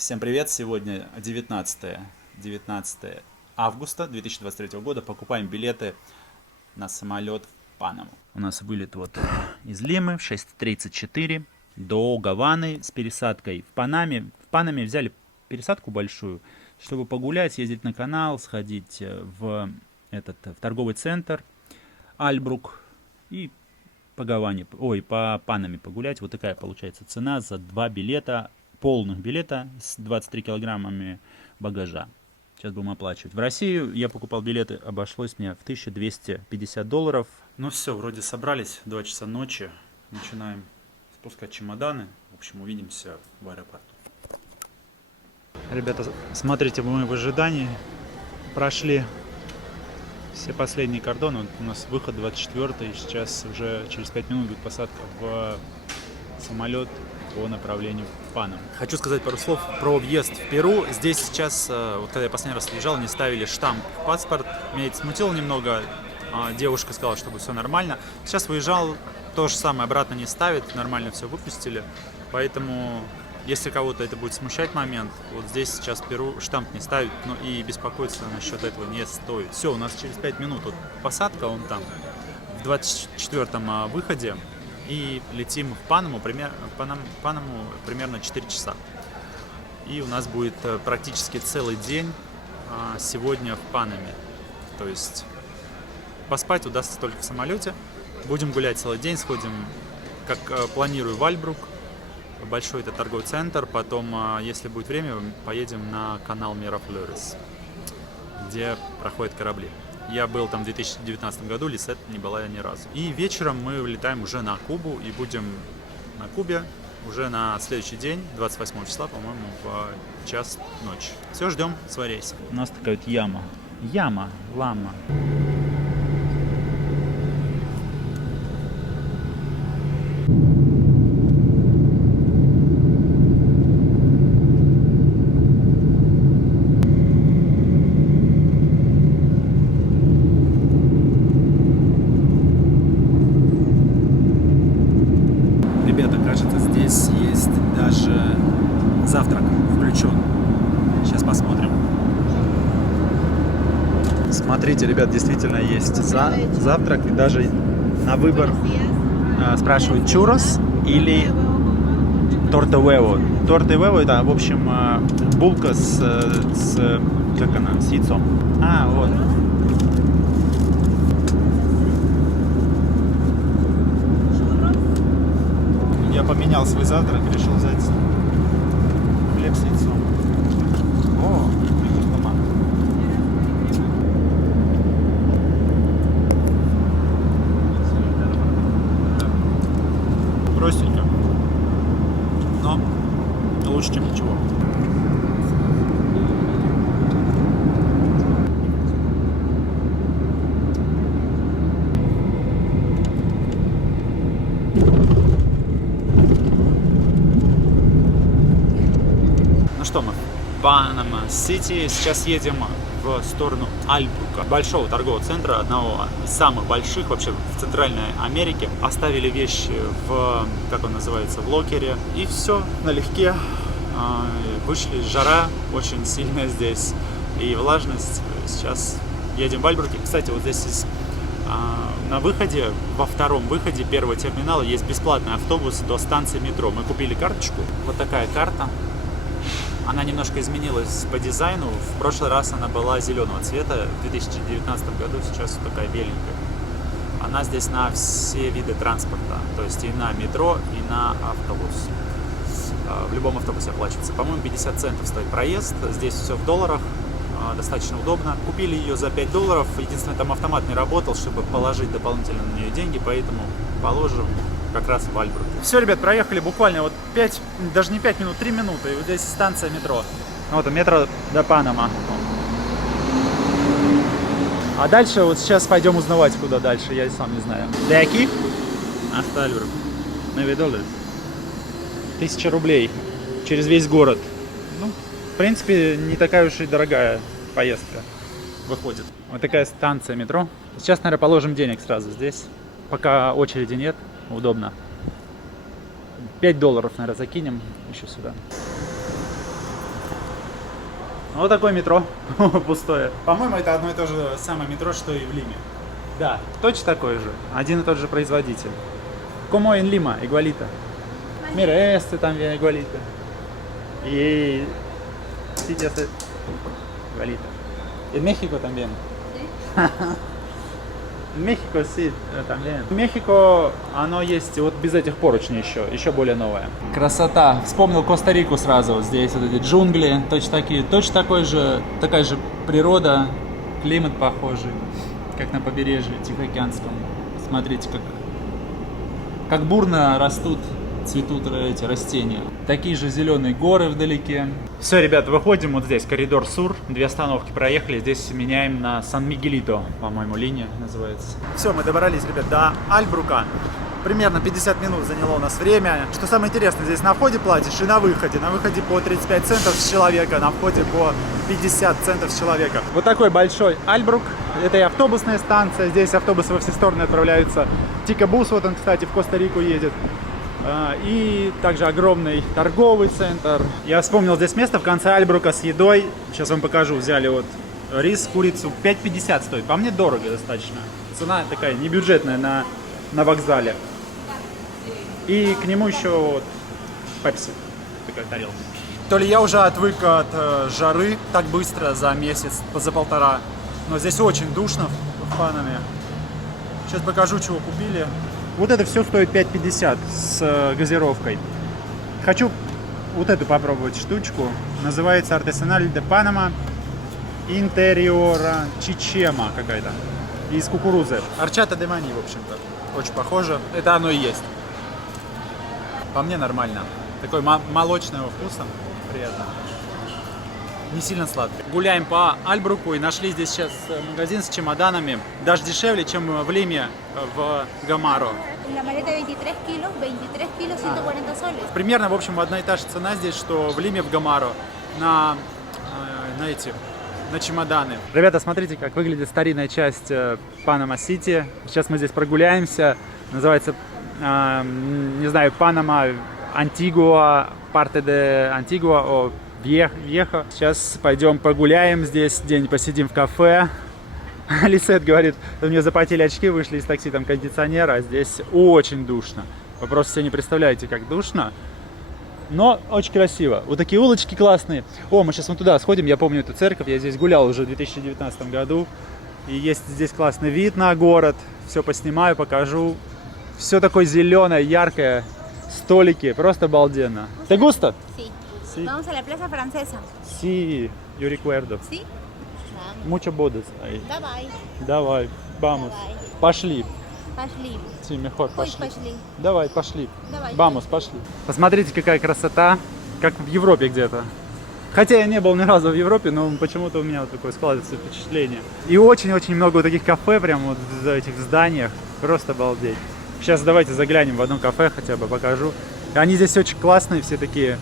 Всем привет! Сегодня 19 августа 2023 года. Покупаем билеты на самолет в Панаму. У нас вылет вот из Лимы в 6:34 до Гаваны с пересадкой в Панаме. В Панаме взяли пересадку большую, чтобы погулять, съездить на канал, сходить в торговый центр Альбрук и по Гаване, по Панаме погулять. Вот такая получается цена за 2 билета, полных билета с 23 килограммами багажа. Сейчас будем оплачивать. В Россию я покупал билеты, обошлось мне в $1250. Ну все, вроде собрались, 2 часа ночи. Начинаем спускать чемоданы. В общем, увидимся в аэропорту. Ребята, смотрите, мы в ожидании прошли все последние кордоны. Вот у нас выход 24-й. Сейчас уже через 5 минут будет посадка в самолет по направлению в Панаму. Хочу сказать пару слов про въезд в Перу. Здесь сейчас, вот когда я последний раз въезжал, не ставили штамп в паспорт. Меня это смутило немного. Девушка сказала, чтобы все нормально. Сейчас выезжал, то же самое, обратно не ставит. Нормально все выпустили. Поэтому, если кого-то это будет смущать момент, вот здесь сейчас в Перу штамп не ставит, но и беспокоиться насчет этого не стоит. Все, у нас через 5 минут вот посадка, он там, в 24-м выходе. И летим в Панаму примерно 4 часа. И у нас будет практически целый день сегодня в Панаме. То есть поспать удастся только в самолете. Будем гулять целый день, сходим, как планирую, в Альбрук. Большой это торговый центр. Потом, если будет время, поедем на канал Мирафлорес, где проходят корабли. Я был там в 2019 году, Лисет не была я ни разу. И вечером мы улетаем уже на Кубу и будем на Кубе уже на следующий день, 28 числа, по-моему, в час ночи. Все, ждем свой рейс. У нас такая вот яма. Лама. Здесь есть даже завтрак включен. Сейчас посмотрим. Смотрите, ребят, действительно есть завтрак. И даже на выбор спрашивают чуррос или тортавево. Тортавево это, в общем, булка с яйцом. Вот. Я поменял свой завтрак, решил взять хлеб с яйцом. Дома. Простенько, но лучше, чем ничего. Что мы? Панама-Сити. Сейчас едем в сторону Альбрука, большого торгового центра, одного из самых больших вообще в Центральной Америке. Оставили вещи в, как он называется, в локере. И все, налегке. Вышли, жара очень сильная здесь и влажность. Сейчас едем в Альбруке. Кстати, вот здесь на выходе, во втором выходе первого терминала есть бесплатный автобус до станции метро. Мы купили карточку. Вот такая карта. Она немножко изменилась по дизайну. В прошлый раз она была зеленого цвета, в 2019 году сейчас вот такая беленькая. Она здесь на все виды транспорта, то есть и на метро, и на автобус. В любом автобусе оплачивается. По-моему, 50 центов стоит проезд. Здесь все в долларах, достаточно удобно. Купили ее за $5. Единственное, там автомат не работал, чтобы положить дополнительно на нее деньги, поэтому положим как раз в Альбруке. Все, ребят, проехали буквально вот 5, даже не 5 минут, 3 минуты. И вот здесь станция метро. Вот метро до Панама. А дальше вот сейчас пойдем узнавать, куда дальше, я сам не знаю. De aquí hasta Альбрук. $9. 1000 рублей через весь город. Ну, в принципе, не такая уж и дорогая поездка выходит. Вот такая станция метро. Сейчас, наверное, положим денег сразу здесь, пока очереди нет. Удобно. $5, наверное, закинем еще сюда. Вот такое метро пустое. По-моему, это одно и то же самое метро, что и в Лиме. Да, точно такое же. Один и тот же производитель. Como en Lima, igualita. Mira, este también igualita. Y sitios igualita. En México también. В Мехико, sí, también. В Мехико оно есть вот без этих поручней еще более новое. Красота. Вспомнил Коста-Рику сразу. Здесь вот эти джунгли, точно такая же природа, климат похожий, как на побережье Тихоокеанском. Смотрите, как бурно цветут эти растения. Такие же зеленые горы вдалеке. Все, ребят, выходим вот здесь, коридор Сур. 2 остановки проехали. Здесь меняем на Сан-Мигелито, по-моему, линия называется. Все, мы добрались, ребят, до Альбрука. Примерно 50 минут заняло у нас время. Что самое интересное, здесь на входе платишь и на выходе. На выходе по 35 центов с человека, на входе по 50 центов с человека. Вот такой большой Альбрук. Это и автобусная станция. Здесь автобусы во все стороны отправляются. Тикабус, вот он, кстати, в Коста-Рику едет. И также огромный торговый центр. Я вспомнил здесь место в конце Альбрука с едой. Сейчас вам покажу. Взяли вот рис, курицу. 5,50 стоит. По мне дорого достаточно. Цена такая небюджетная на вокзале. И к нему еще вот пепси. Такая тарелка. То ли я уже отвык от жары так быстро за месяц, за полтора. Но здесь очень душно в Панаме. Сейчас покажу, чего купили. Вот это все стоит 5,50 с газировкой. Хочу вот эту попробовать штучку. Называется Artesanal de Panama Interiora Chichema какая-то. Из кукурузы. Арчата де Мани, в общем-то. Очень похоже. Это оно и есть. По мне нормально. Такой молочного вкуса. Приятно. Не сильно сладкий. Гуляем по Альбруку и нашли здесь сейчас магазин с чемоданами. Даже дешевле, чем в Лиме, в Гамаро. Примерно, в общем, одна и та же цена здесь, что в Лиме, в Гамаро, на чемоданы. Ребята, смотрите, как выглядит старинная часть Панама-Сити. Сейчас мы здесь прогуляемся. Называется, не знаю, Панама, Антигуа, Парте де Антигуа, о Вьеха. Сейчас пойдем погуляем здесь, день посидим в кафе. Лисет говорит, у меня запотели очки, вышли из такси, там кондиционер, а здесь очень душно. Вы просто себе не представляете, как душно. Но очень красиво. Вот такие улочки классные. О, мы сейчас вон туда сходим, я помню эту церковь, я здесь гулял уже в 2019 году. И есть здесь классный вид на город. Все поснимаю, покажу. Все такое зеленое, яркое. Столики, просто обалденно. ¿Te gusta? Sí. Sí. Vamos a la Plaza Francesa. Sí, yo recuerdo. ¿Sí? Mucho bodas ahí. Давай. Давай, vamos. Давай. Пошли. Пошли. Sí, mejor, Пусть пошли. пошли. Давай, пошли. Давай. Vamos, пошли. Посмотрите, какая красота. Как в Европе где-то. Хотя я не был ни разу в Европе, но почему-то у меня вот такое складывается впечатление. И очень-очень много вот таких кафе прямо вот в этих зданиях. Просто обалдеть. Сейчас давайте заглянем в одно кафе, хотя бы покажу. Они здесь очень классные, все такие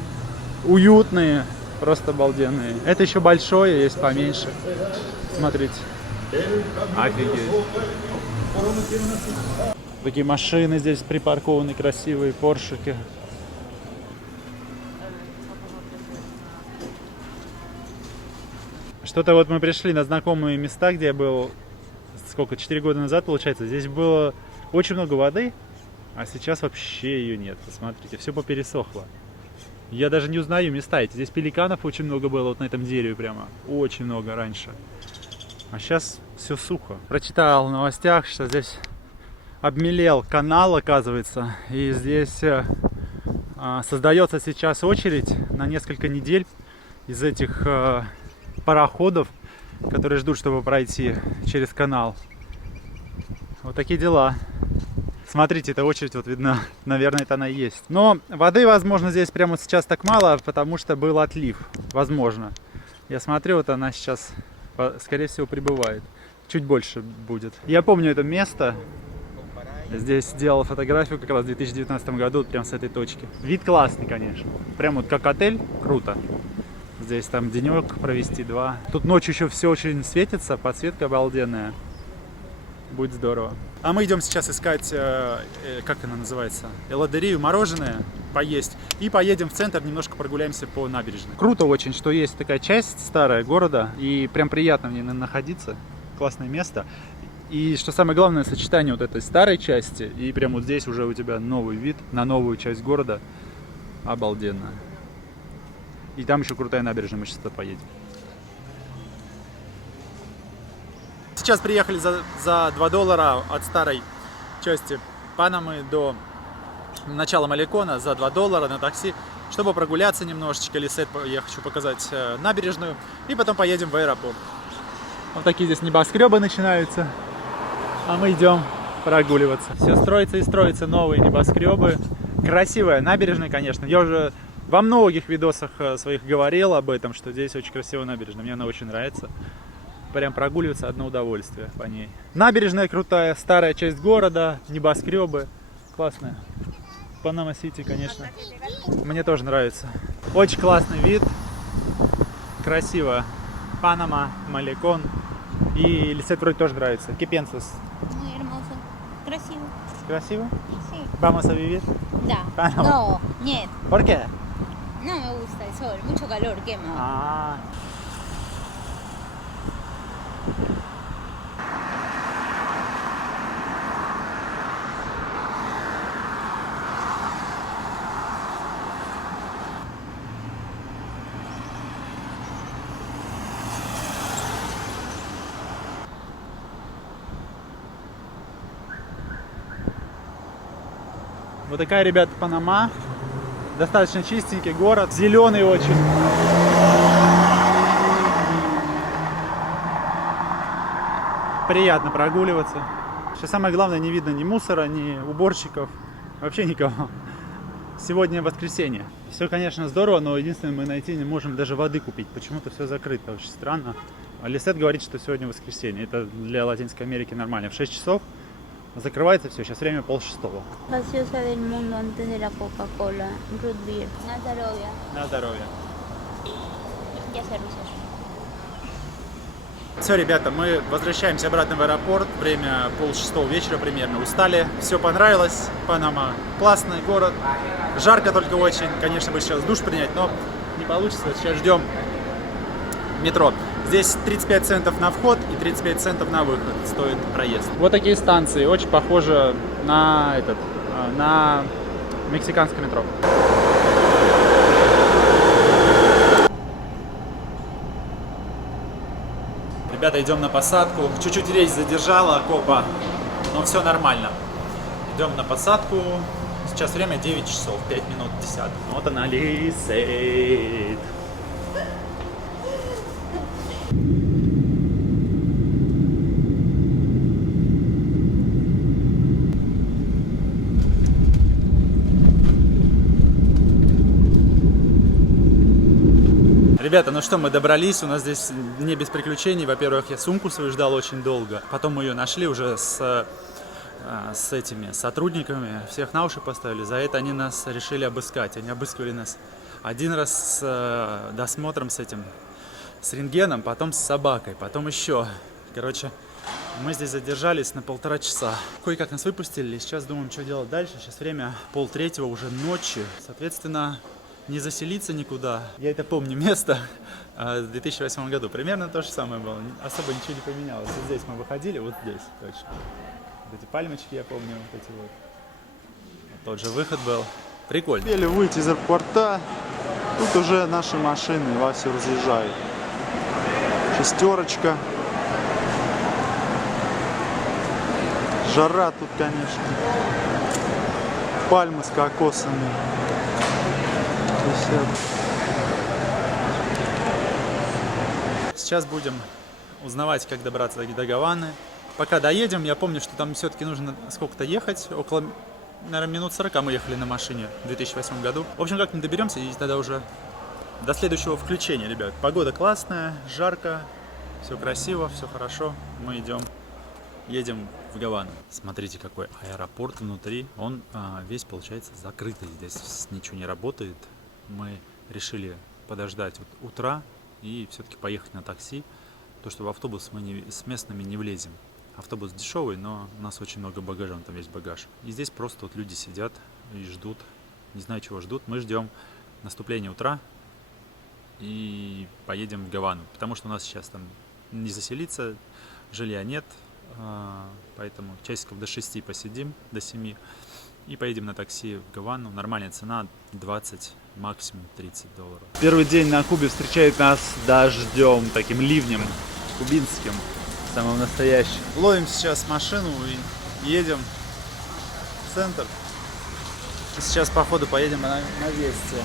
уютные, просто обалденные. Это еще большое, есть поменьше. Смотрите. Офигеть. Такие машины здесь припаркованы, красивые, поршики. Что-то вот мы пришли на знакомые места, где я был, 4 года назад, получается. Здесь было очень много воды, а сейчас вообще ее нет. Посмотрите, все попересохло. Я даже не узнаю места эти. Здесь пеликанов очень много было вот на этом дереве прямо. Очень много раньше. А сейчас все сухо. Прочитал в новостях, что здесь обмелел канал, оказывается. И здесь создается сейчас очередь на несколько недель из этих пароходов, которые ждут, чтобы пройти через канал. Вот такие дела. Смотрите, эта очередь вот видна. Наверное, это она и есть. Но воды, возможно, здесь прямо сейчас так мало, потому что был отлив. Возможно. Я смотрю, вот она сейчас, скорее всего, прибывает. Чуть больше будет. Я помню это место. Здесь сделал фотографию как раз в 2019 году, вот прям с этой точки. Вид классный, конечно. Прям вот как отель. Круто. Здесь там денек провести, 2. Тут ночью еще все очень светится, подсветка обалденная. Будет здорово. А мы идем сейчас искать, как она называется, эладерию, мороженое поесть. И поедем в центр, немножко прогуляемся по набережной. Круто очень, что есть такая часть старая города, и прям приятно в ней находиться. Классное место. И что самое главное, сочетание вот этой старой части, и прям вот здесь уже у тебя новый вид на новую часть города. Обалденно. И там еще крутая набережная, мы сейчас туда поедем. Сейчас приехали за $2 от старой части Панамы до начала Маликона за $2 на такси, чтобы прогуляться немножечко. Лисет, я хочу показать набережную, и потом поедем в аэропорт. Вот такие здесь небоскребы начинаются, а мы идем прогуливаться. Все строится и строятся новые небоскребы. Красивая набережная, конечно. Я уже во многих видосах своих говорил об этом, что здесь очень красивая набережная. Мне она очень нравится. Прям прогуливаться одно удовольствие по ней. Набережная крутая, старая часть города, небоскребы. Классная. Панама-Сити, конечно. Мне тоже нравится. Очень классный вид. Красиво. Панама, Маликон. И Лисет вроде тоже нравится. Кипенсус. Muy hermoso. Красиво. Красиво? Sí. Vamos a vivir? Да. Panama. No, нет. ¿Por qué? No me gusta el sol. Mucho calor, quema. А. Вот такая, ребята, Панама. Достаточно чистенький город, зеленый очень. Приятно прогуливаться. Сейчас самое главное, не видно ни мусора, ни уборщиков, вообще никого. Сегодня воскресенье. Все, конечно, здорово, но единственное, мы найти не можем даже воды купить. Почему-то все закрыто, очень странно. Лисет говорит, что сегодня воскресенье. Это для Латинской Америки нормально. В 6 часов закрывается все, сейчас время 5:30. Gaseosa del mundo antes de la Coca-Cola. Root beer. На здоровье. На здоровье. Я сервисер. Все, ребята, мы возвращаемся обратно в аэропорт. Время 5:30 вечера примерно. Устали. Все понравилось. Панама классный город. Жарко только очень. Конечно, бы сейчас душ принять, но не получится. Сейчас ждем метро. Здесь 35 центов на вход и 35 центов на выход стоит проезд. Вот такие станции. Очень похожи на на мексиканское метро. Ребята, идем на посадку. Чуть-чуть рейс задержала копа, но все нормально. Идем на посадку. Сейчас время 9 часов, 5 минут 10. Вот она, Лисет. Ребята, ну что, мы добрались, у нас здесь не без приключений. Во-первых, я сумку свою ждал очень долго, потом мы ее нашли уже с этими сотрудниками, всех на уши поставили. За это они нас решили обыскать. Они обыскивали нас один раз с досмотром с рентгеном, потом с собакой, потом еще. Короче, мы здесь задержались на 1,5 часа. Кое-как нас выпустили, и сейчас думаем, что делать дальше. Сейчас время 2:30, уже ночи. Соответственно, не заселиться никуда. Я это помню место в 2008 году. Примерно то же самое было. Особо ничего не поменялось. Вот здесь мы выходили, вот здесь точно. Вот эти пальмочки я помню, вот эти вот. Тот же выход был. Прикольно. Успели выйти из аэропорта. Тут уже наши машины во все разъезжают. Шестерочка. Жара тут, конечно. Пальмы с кокосами. Сейчас будем узнавать, как добраться до Гаваны. Пока доедем, я помню, что там все-таки нужно сколько-то ехать. Около, наверное, минут 40 мы ехали на машине в 2008 году. В общем, как-нибудь доберемся, и тогда уже до следующего включения, ребят. Погода классная, жарко, все красиво, все хорошо. Мы едем в Гавану. Смотрите, какой аэропорт внутри. Он весь, получается, закрытый. Здесь ничего не работает. Мы решили подождать утра и все-таки поехать на такси, то что в автобус мы с местными не влезем. Автобус дешевый, но у нас очень много багажа, там весь багаж. И здесь просто вот люди сидят и ждут, не знаю, чего ждут. Мы ждем наступления утра и поедем в Гавану, потому что у нас сейчас там не заселиться, жилья нет, поэтому часиков до 6 посидим, до 7 и поедем на такси в Гавану. Нормальная цена 20, максимум $30. Первый день на Кубе встречает нас дождем, таким ливнем кубинским, самым настоящим. Ловим сейчас машину и едем в центр. Сейчас, походу, поедем на Весте.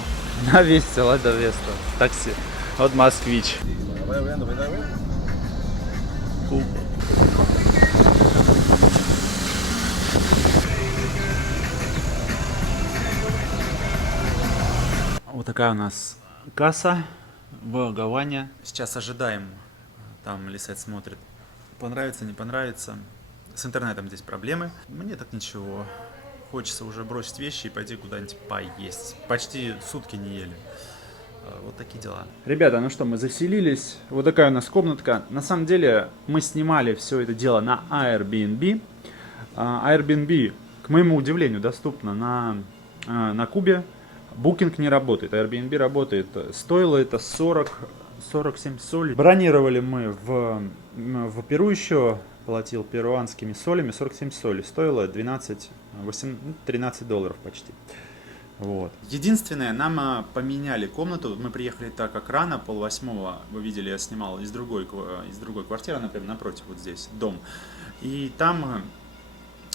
На Весте, Лада Веста. Такси. Вот Москвич. Куба. Вот такая у нас касса в Гаване. Сейчас ожидаем. Там Лисет смотрит. Понравится, не понравится. С интернетом здесь проблемы. Мне так ничего. Хочется уже бросить вещи и пойти куда-нибудь поесть. Почти сутки не ели. Вот такие дела. Ребята, ну что, мы заселились. Вот такая у нас комнатка. На самом деле мы снимали все это дело на Airbnb. Airbnb, к моему удивлению, доступно на Кубе. Booking не работает, Airbnb работает. Стоило это 47 солей. Бронировали мы в Перу еще. Платил перуанскими солями 47 солей. Стоило $13 почти. Вот. Единственное, нам поменяли комнату. Мы приехали так как рано, 7:30. Вы видели, я снимал из другой квартиры, например, напротив, вот здесь, дом. И там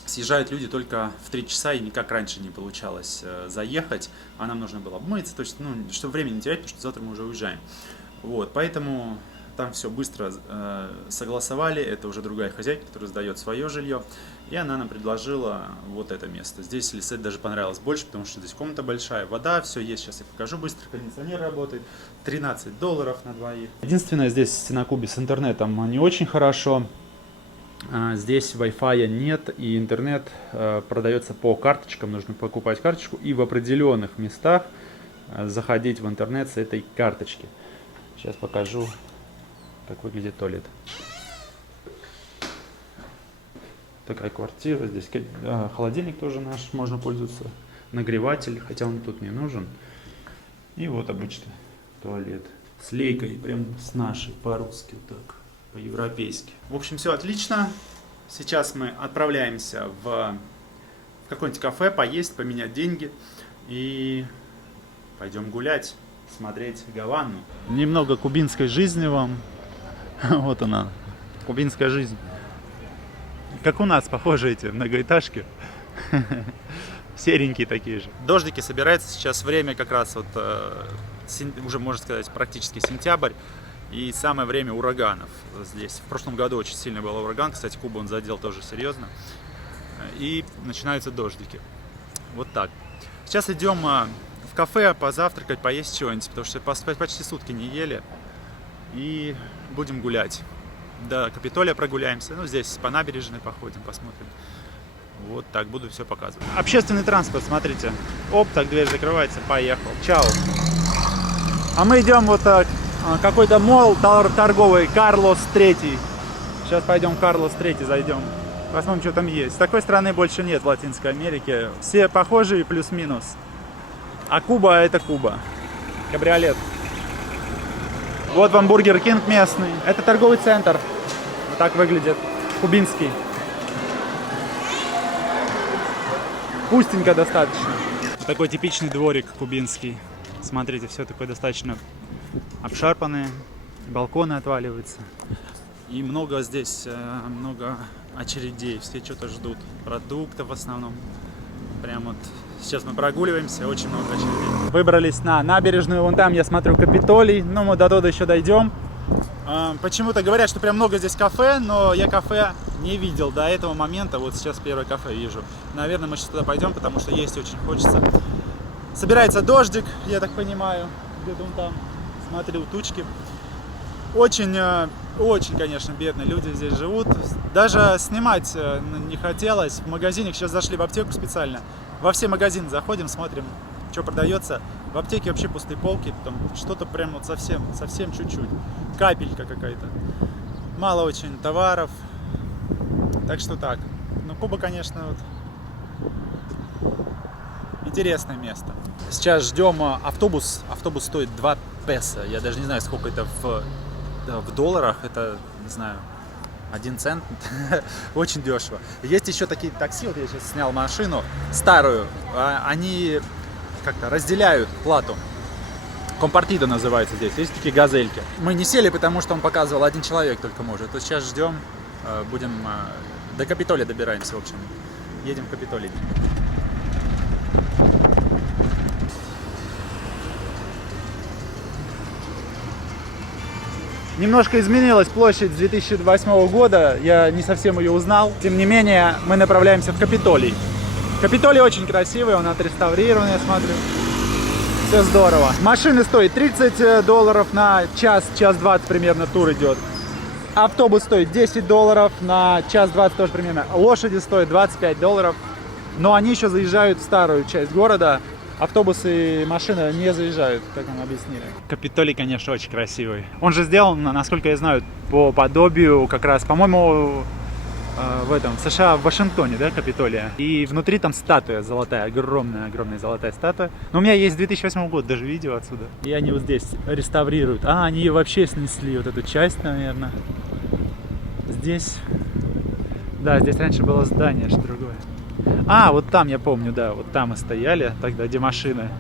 съезжают люди только в 3 часа, и никак раньше не получалось заехать. А нам нужно было обмыться, то есть, чтобы времени не терять, потому что завтра мы уже уезжаем. Вот, поэтому там все быстро согласовали. Это уже другая хозяйка, которая сдает свое жилье. И она нам предложила вот это место. Здесь Лисет даже понравилось больше, потому что здесь комната большая, вода, все есть. Сейчас я покажу быстро. Кондиционер работает. $13 на двоих. Единственное, здесь на Кубе с интернетом не очень хорошо. Здесь Wi-Fi нет, и интернет продается по карточкам. Нужно покупать карточку и в определенных местах заходить в интернет с этой карточки. Сейчас покажу, как выглядит туалет. Такая квартира. Здесь холодильник тоже наш, можно пользоваться. Нагреватель, хотя он тут не нужен. И вот обычный туалет. С лейкой, прям с нашей, по-русски, вот так, по-европейски. В общем, все отлично. Сейчас мы отправляемся в какое-нибудь кафе, поесть, поменять деньги. И пойдем гулять, смотреть Гавану. Немного кубинской жизни вам. Вот она, кубинская жизнь. Как у нас, похожи эти многоэтажки. Серенькие такие же. Дождики собираются, сейчас время как раз вот, уже можно сказать, практически сентябрь. И самое время ураганов здесь. В прошлом году очень сильно был ураган. Кстати, Кубу он задел тоже серьезно. И начинаются дождики. Вот так. Сейчас идем в кафе позавтракать, поесть чего-нибудь, потому что почти сутки не ели. И будем гулять. До Капитолия прогуляемся. Ну, здесь по набережной походим, посмотрим. Вот так, буду все показывать. Общественный транспорт, смотрите. Оп, так дверь закрывается, поехал. Чао. А мы идем вот так. Какой-то молл торговый, Карлос III. Сейчас пойдем в Карлос III зайдем. Посмотрим, что там есть. Такой страны больше нет в Латинской Америке. Все похожие плюс-минус. А Куба это Куба. Кабриолет. Вот вам Бургер Кинг местный. Это торговый центр. Вот так выглядит. Кубинский. Пустенько достаточно. Такой типичный дворик кубинский. Смотрите, все такое достаточно обшарпанное. Балконы отваливаются. И много здесь, много очередей. Все что-то ждут. Продуктов в основном. Прям вот сейчас мы прогуливаемся, очень много очередей. Выбрались на набережную, вон там я смотрю Капитолий, но мы до туда еще дойдем. Почему-то говорят, что прям много здесь кафе, но я кафе не видел до этого момента. Вот сейчас первое кафе вижу. Наверное, мы сейчас туда пойдем, потому что есть очень хочется. Собирается дождик, я так понимаю. Где-то он там, смотрю, тучки. Очень, конечно, бедные люди здесь живут. Даже снимать не хотелось. В магазине сейчас зашли в аптеку специально. Во все магазины заходим, смотрим, что продается. В аптеке вообще пустые полки, там что-то прям вот совсем чуть-чуть. Капелька какая-то. Мало очень товаров. Так что так. Ну, Куба, конечно, вот интересное место. Сейчас ждем автобус. Автобус стоит 2 песо. Я даже не знаю, сколько это в долларах. Это, не знаю, 1 цент. Очень дешево. Есть еще такие такси. Вот я сейчас снял машину старую. Они как-то разделяют плату. Компартидо называется здесь. Есть такие газельки. Мы не сели, потому что он показывал, 1 человек только может. Вот сейчас ждем. Будем до Капитолия добираемся, в общем. Едем в Капитолий. Немножко изменилась площадь с 2008 года, я не совсем ее узнал. Тем не менее, мы направляемся в Капитолий. Капитолий очень красивый, он отреставрирован, я смотрю. Все здорово. Машины стоят $30 на час, час 20 примерно тур идет. Автобус стоит $10 на час 20 тоже примерно. Лошади стоят $25. Но они еще заезжают в старую часть города. Автобусы и машины не заезжают, как нам объяснили. Капитолий, конечно, очень красивый. Он же сделан, насколько я знаю, по подобию как раз, по-моему, в США, в Вашингтоне, да, Капитолия. И внутри там статуя золотая, огромная золотая статуя. Но у меня есть 2008 год даже видео отсюда. И они вот здесь реставрируют. Они ее вообще снесли, вот эту часть, наверное. Здесь, да, здесь раньше было здание, что другое. Вот там, я помню, да, вот там мы стояли тогда, где машины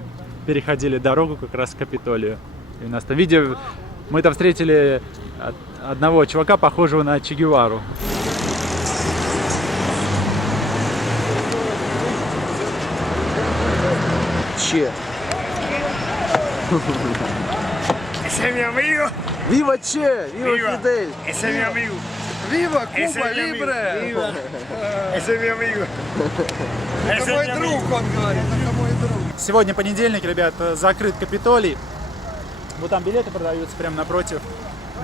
переходили дорогу как раз к Капитолию. И у нас там видео, мы там встретили одного чувака, похожего на Че Гевару. Че? Ese es mi amigo. Viva Che, viva Fidel. Ese es mi amigo. Viva Ese Cuba es mi amigo. Libre. Viva. Ese es mi amigo. Это Ese мой es mi друг, amigo. он говорит, это мой друг. Сегодня понедельник, ребят, закрыт Капитолий. Вот там билеты продаются прямо напротив.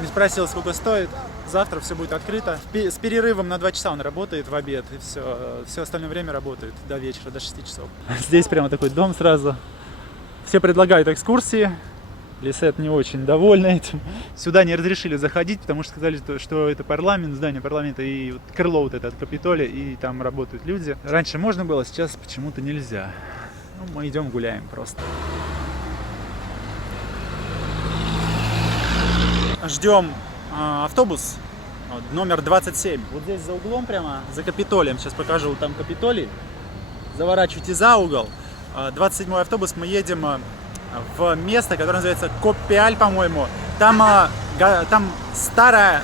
Не спросил, сколько стоит. Завтра все будет открыто. С перерывом на 2 часа он работает в обед. И все остальное время работает до вечера, до 6 часов. Здесь прямо такой дом сразу. Все предлагают экскурсии. Лисет не очень довольна этим. Сюда не разрешили заходить, потому что сказали, что это парламент, здание парламента и вот крыло вот это от Капитолия, и там работают люди. Раньше можно было, сейчас почему-то нельзя. Ну, мы идем гуляем просто. Ждем автобус номер 27. Вот здесь за углом прямо, за Капитолием. Сейчас покажу, вот там Капитолий. Заворачивайте за угол. 27-й автобус, мы едем в место, которое называется Копиаль, по-моему. Там старое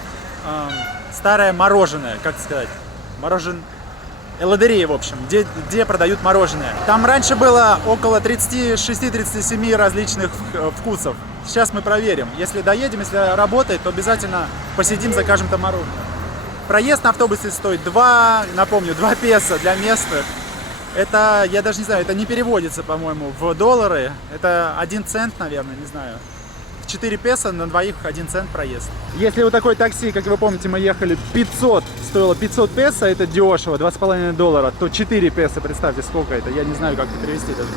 мороженое, как сказать, элладерия, в общем, где продают мороженое. Там раньше было около 36-37 различных вкусов. Сейчас мы проверим. Если доедем, если работает, то обязательно посидим, закажем там мороженое. Проезд на автобусе стоит 2 песо для местных. Это, я даже не знаю, это не переводится, по-моему, в доллары. Это 1 цент, наверное, не знаю. 4 песо на двоих 1 цент проезд. Если вот такое такси, как вы помните, мы ехали 500, стоило 500 песо, это дешево, $2,5, то 4 песо, представьте, сколько это. Я не знаю, как это перевести даже.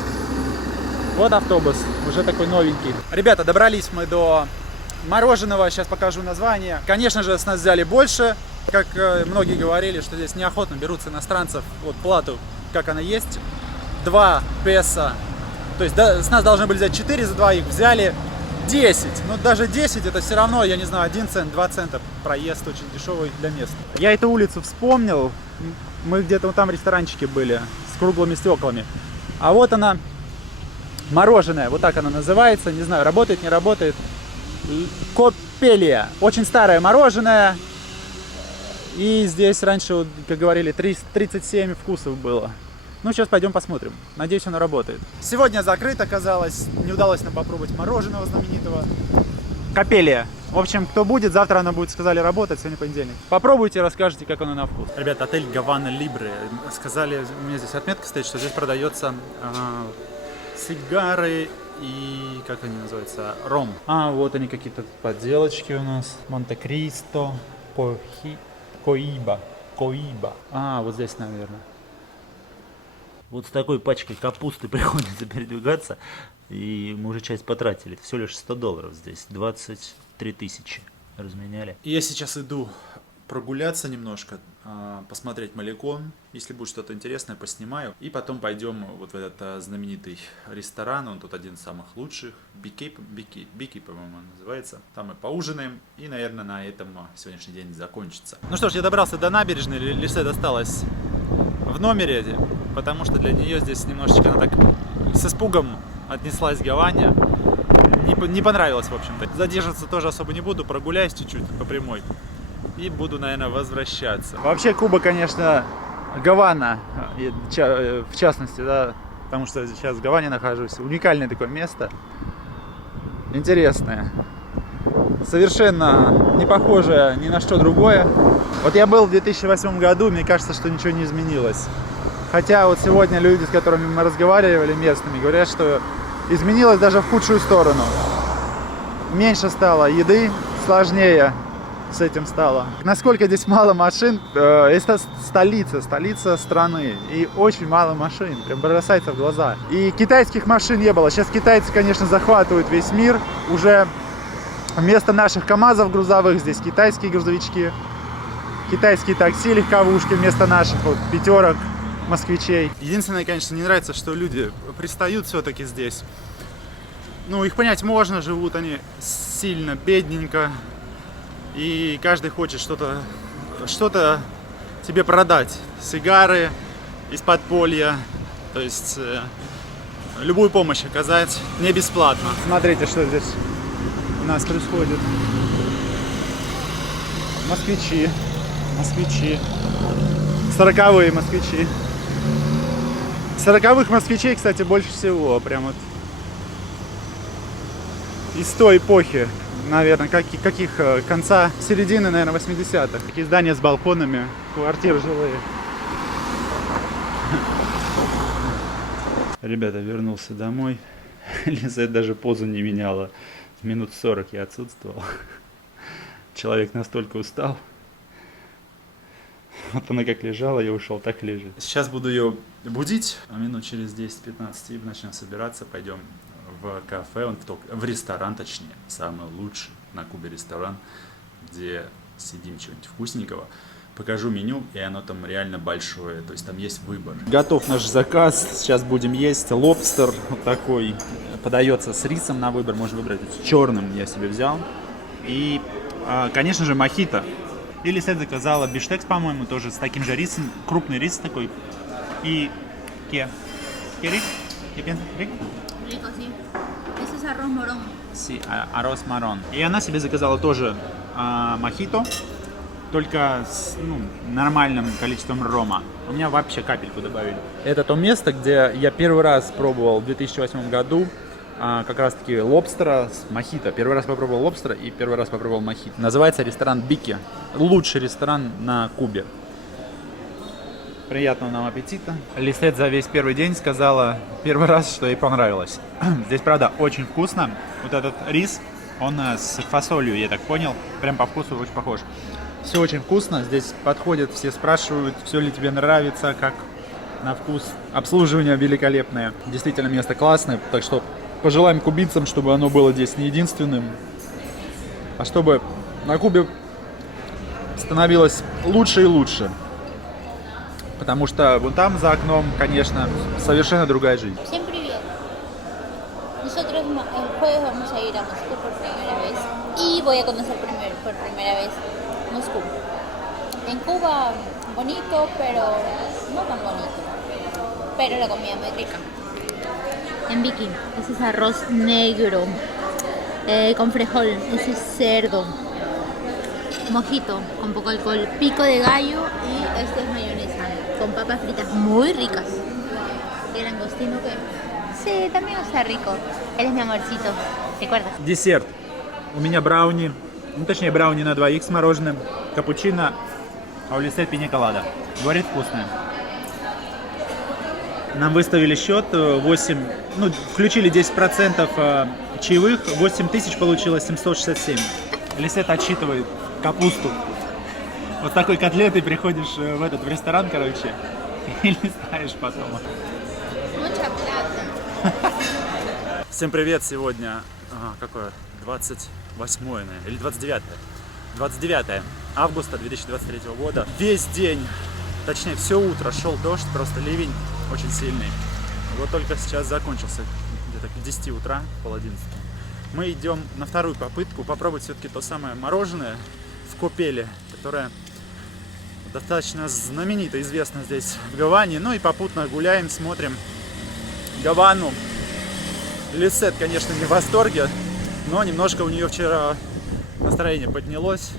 Вот автобус, уже такой новенький. Ребята, добрались мы до мороженого, сейчас покажу название. Конечно же, с нас взяли больше, как многие говорили, что здесь неохотно берутся иностранцев, вот плату, как она есть, 2 песо. То есть с нас должны были взять 4 за двоих, взяли 10. Но даже 10 это все равно, я не знаю, 1 цент, 2 цента проезд очень дешевый для мест. Я эту улицу вспомнил, мы где-то вот там ресторанчики были с круглыми стеклами. А вот она, мороженое, вот так она называется, не знаю, работает, не работает. Копелия, очень старое мороженое. И здесь раньше, вот, как говорили, 37 вкусов было. Ну, сейчас пойдем посмотрим. Надеюсь, оно работает. Сегодня закрыт оказалось. Не удалось нам попробовать мороженого знаменитого. Копелия. В общем, кто будет, завтра она будет, сказали, работать. Сегодня понедельник. Попробуйте, расскажите, как оно на вкус. Ребят, отель Гавана Либре. Сказали, у меня здесь отметка стоит, что здесь продается сигары и, как они называются, ром. Вот они какие-то подделочки у нас. Монте-Кристо, Коиба. Вот здесь, наверное. Вот с такой пачкой капусты приходится передвигаться, и мы уже часть потратили. Всего лишь $100 здесь, 23 тысячи разменяли. Я сейчас иду прогуляться немножко, посмотреть Малекон. Если будет что-то интересное, поснимаю. И потом пойдем вот в этот знаменитый ресторан. Он тут один из самых лучших. Бики, по-моему, называется. Там мы поужинаем. И, наверное, на этом сегодняшний день закончится. Ну что ж, я добрался до набережной. Лисе досталась в номере, потому что для нее здесь немножечко она так с испугом отнеслась к Гаване. Не понравилось, в общем-то. Задерживаться тоже особо не буду. Прогуляюсь чуть-чуть по прямой. И буду, наверное, возвращаться. Вообще, Куба, конечно, Гавана, в частности, да, потому что сейчас в Гаване нахожусь. Уникальное такое место. Интересное. Совершенно не похожее ни на что другое. Вот я был в 2008 году, мне кажется, что ничего не изменилось. Хотя вот сегодня люди, с которыми мы разговаривали, местными, говорят, что изменилось даже в худшую сторону. Меньше стало еды, сложнее с этим стало. Насколько здесь мало машин, это столица страны, и очень мало машин, прям бросается в глаза. И китайских машин не было. Сейчас китайцы, конечно, захватывают весь мир. Уже вместо наших КАМАЗов грузовых здесь китайские грузовички, китайские такси, легковушки вместо наших вот пятерок, москвичей. Единственное, конечно, не нравится, что люди пристают все-таки здесь. Ну, их понять можно, живут они сильно бедненько. И каждый хочет что-то тебе продать. Сигары из подполья. То есть любую помощь оказать не бесплатно. Смотрите, что здесь у нас происходит. Москвичи. 40-е москвичи. 40-х москвичей, кстати, больше всего. Прям вот из той эпохи. Наверное, каких конца, середины, наверное, 80-х. Такие здания с балконами, квартиры жилые. Ребята, вернулся домой. Лиза даже позу не меняла. Минут 40 я отсутствовал. Человек настолько устал. Вот она как лежала, я ушел, так и лежит. Сейчас буду ее будить. А минут через 10-15 и начнем собираться. Пойдем в кафе, в ресторан, точнее, самый лучший на Кубе ресторан, где сидим чего-нибудь вкусненького. Покажу меню, и оно там реально большое, то есть там есть выбор. Готов наш заказ, сейчас будем есть. Лобстер вот такой, подается с рисом на выбор, можно выбрать с черным, я себе взял. И, конечно же, мохито. И Лисет заказала биштекс, по-моему, тоже с таким же рисом, крупный рис такой. И рик? Rico, sí. Ese es arroz morón. Sí, arroz marrón. И она себе заказала тоже мохито, только с нормальным количеством рома. У меня вообще капельку добавили. Это то место, где я первый раз пробовал в 2008 году как раз таки лобстера с мохито. Первый раз попробовал лобстера и первый раз попробовал мохито. Называется ресторан Бики. Лучший ресторан на Кубе. Приятного нам аппетита. Лисет за весь первый день сказала первый раз, что ей понравилось. Здесь, правда, очень вкусно. Вот этот рис, он с фасолью, я так понял. Прям по вкусу очень похож. Все очень вкусно. Здесь подходят, все спрашивают, все ли тебе нравится, как на вкус. Обслуживание великолепное. Действительно, место классное. Так что пожелаем кубинцам, чтобы оно было здесь не единственным, а чтобы на Кубе становилось лучше и лучше. Потому что вон там за окном, конечно, совершенно другая жизнь. Всем привет! Nosotros el jueves vamos a ir a Moscú por primera vez y voy a conocer por primera vez Moscú. En Cuba bonito, pero no tan bonito. Pero la comida muy rica. En Viking, ese es arroz negro con frijol, ese es cerdo. Mojito con poco alcohol, pico de gallo y este es mayonesa con papas fritas muy ricas. Y el langostino que sí, también está rico. Él es mi amorcito, ¿recuerdas? Десерт. У меня брауни, точнее брауни на двоих с мороженым, капучино, а у Лисет пинья колада. Говорит, вкусное. Нам выставили счет 8, включили 10% чаевых, 8 тысяч получилось 767. Лисет отсчитывает капусту. Вот такой котлетой приходишь в ресторан, короче, и листаешь потом. Mucha plata. Всем привет! Сегодня, какое? 28-е, наверное, или 29-е. 29 августа 2023 года. Весь день, точнее все утро шел дождь, просто ливень очень сильный. Вот только сейчас закончился, где-то к 10 утра, пол 11. Мы идем на вторую попытку попробовать все-таки то самое мороженое в Копеле, которое достаточно знаменито, известно здесь в Гаване. Ну и попутно гуляем, смотрим Гавану. Лисет, конечно, не в восторге, но немножко у нее вчера настроение поднялось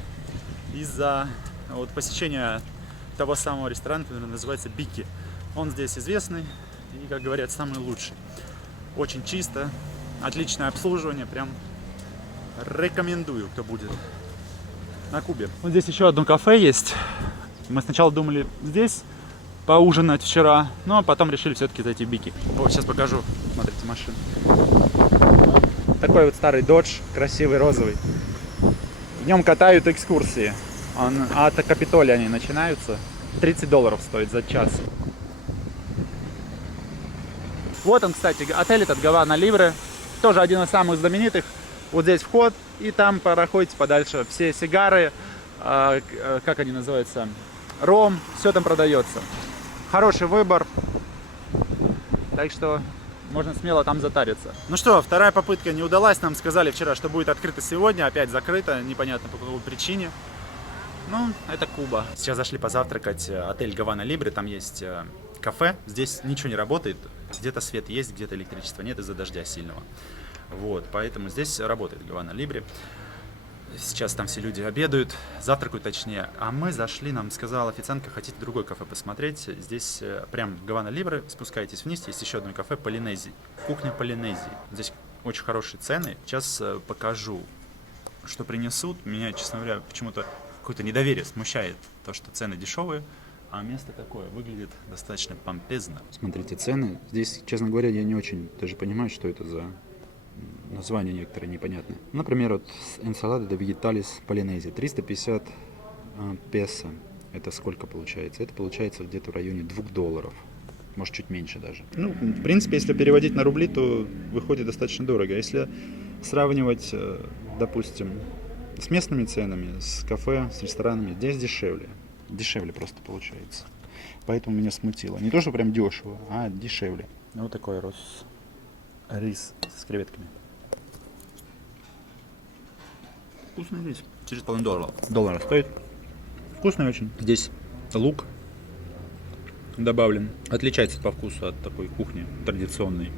из-за вот посещения того самого ресторана, который называется Бики. Он здесь известный и, как говорят, самый лучший. Очень чисто, отличное обслуживание, прям рекомендую, кто будет на Кубе. Вот здесь еще одно кафе есть. Мы сначала думали здесь поужинать вчера, но потом решили все-таки зайти в Бики. Вот, сейчас покажу. Смотрите, машину. Такой вот старый Dodge, красивый, розовый. В нем катают экскурсии. От Капитолия они начинаются. $30 стоит за час. Вот он, кстати, отель этот Гавана Либре. Тоже один из самых знаменитых. Вот здесь вход, и там проходите подальше. Все сигары, как они называются, ром, все там продается. Хороший выбор. Так что можно смело там затариться. Ну что, вторая попытка не удалась. Нам сказали вчера, что будет открыто сегодня. Опять закрыто, непонятно по какой причине. Ну, это Куба. Сейчас зашли позавтракать. Отель Гавана Либре. Там есть кафе. Здесь ничего не работает. Где-то свет есть, где-то электричества нет из-за дождя сильного. Вот, поэтому здесь работает Гавана Либре. Сейчас там все люди обедают, завтракают точнее. А мы зашли, нам сказала официантка, хотите другое кафе посмотреть. Здесь прям Гавана Либре, спускаетесь вниз, есть еще одно кафе Полинезии. Кухня Полинезии. Здесь очень хорошие цены. Сейчас покажу, что принесут. Меня, честно говоря, почему-то какое-то недоверие смущает то, что цены дешевые. А место такое, выглядит достаточно помпезно. Смотрите, цены. Здесь, честно говоря, я не очень даже понимаю, что это за названия некоторые непонятные. Например, вот ensalada de vegetales Полинезии. 350 песо. Это сколько получается? Это получается где-то в районе $2. Может, чуть меньше даже. Ну, в принципе, если переводить на рубли, то выходит достаточно дорого. Если сравнивать, допустим, с местными ценами, с кафе, с ресторанами, здесь дешевле. Дешевле просто получается. Поэтому меня смутило. Не то, что прям дешево, а дешевле. Вот такой рис с креветками. Вкусный рис. $4,5 стоит. Вкусный очень. Здесь лук добавлен. Отличается по вкусу от такой кухни традиционной,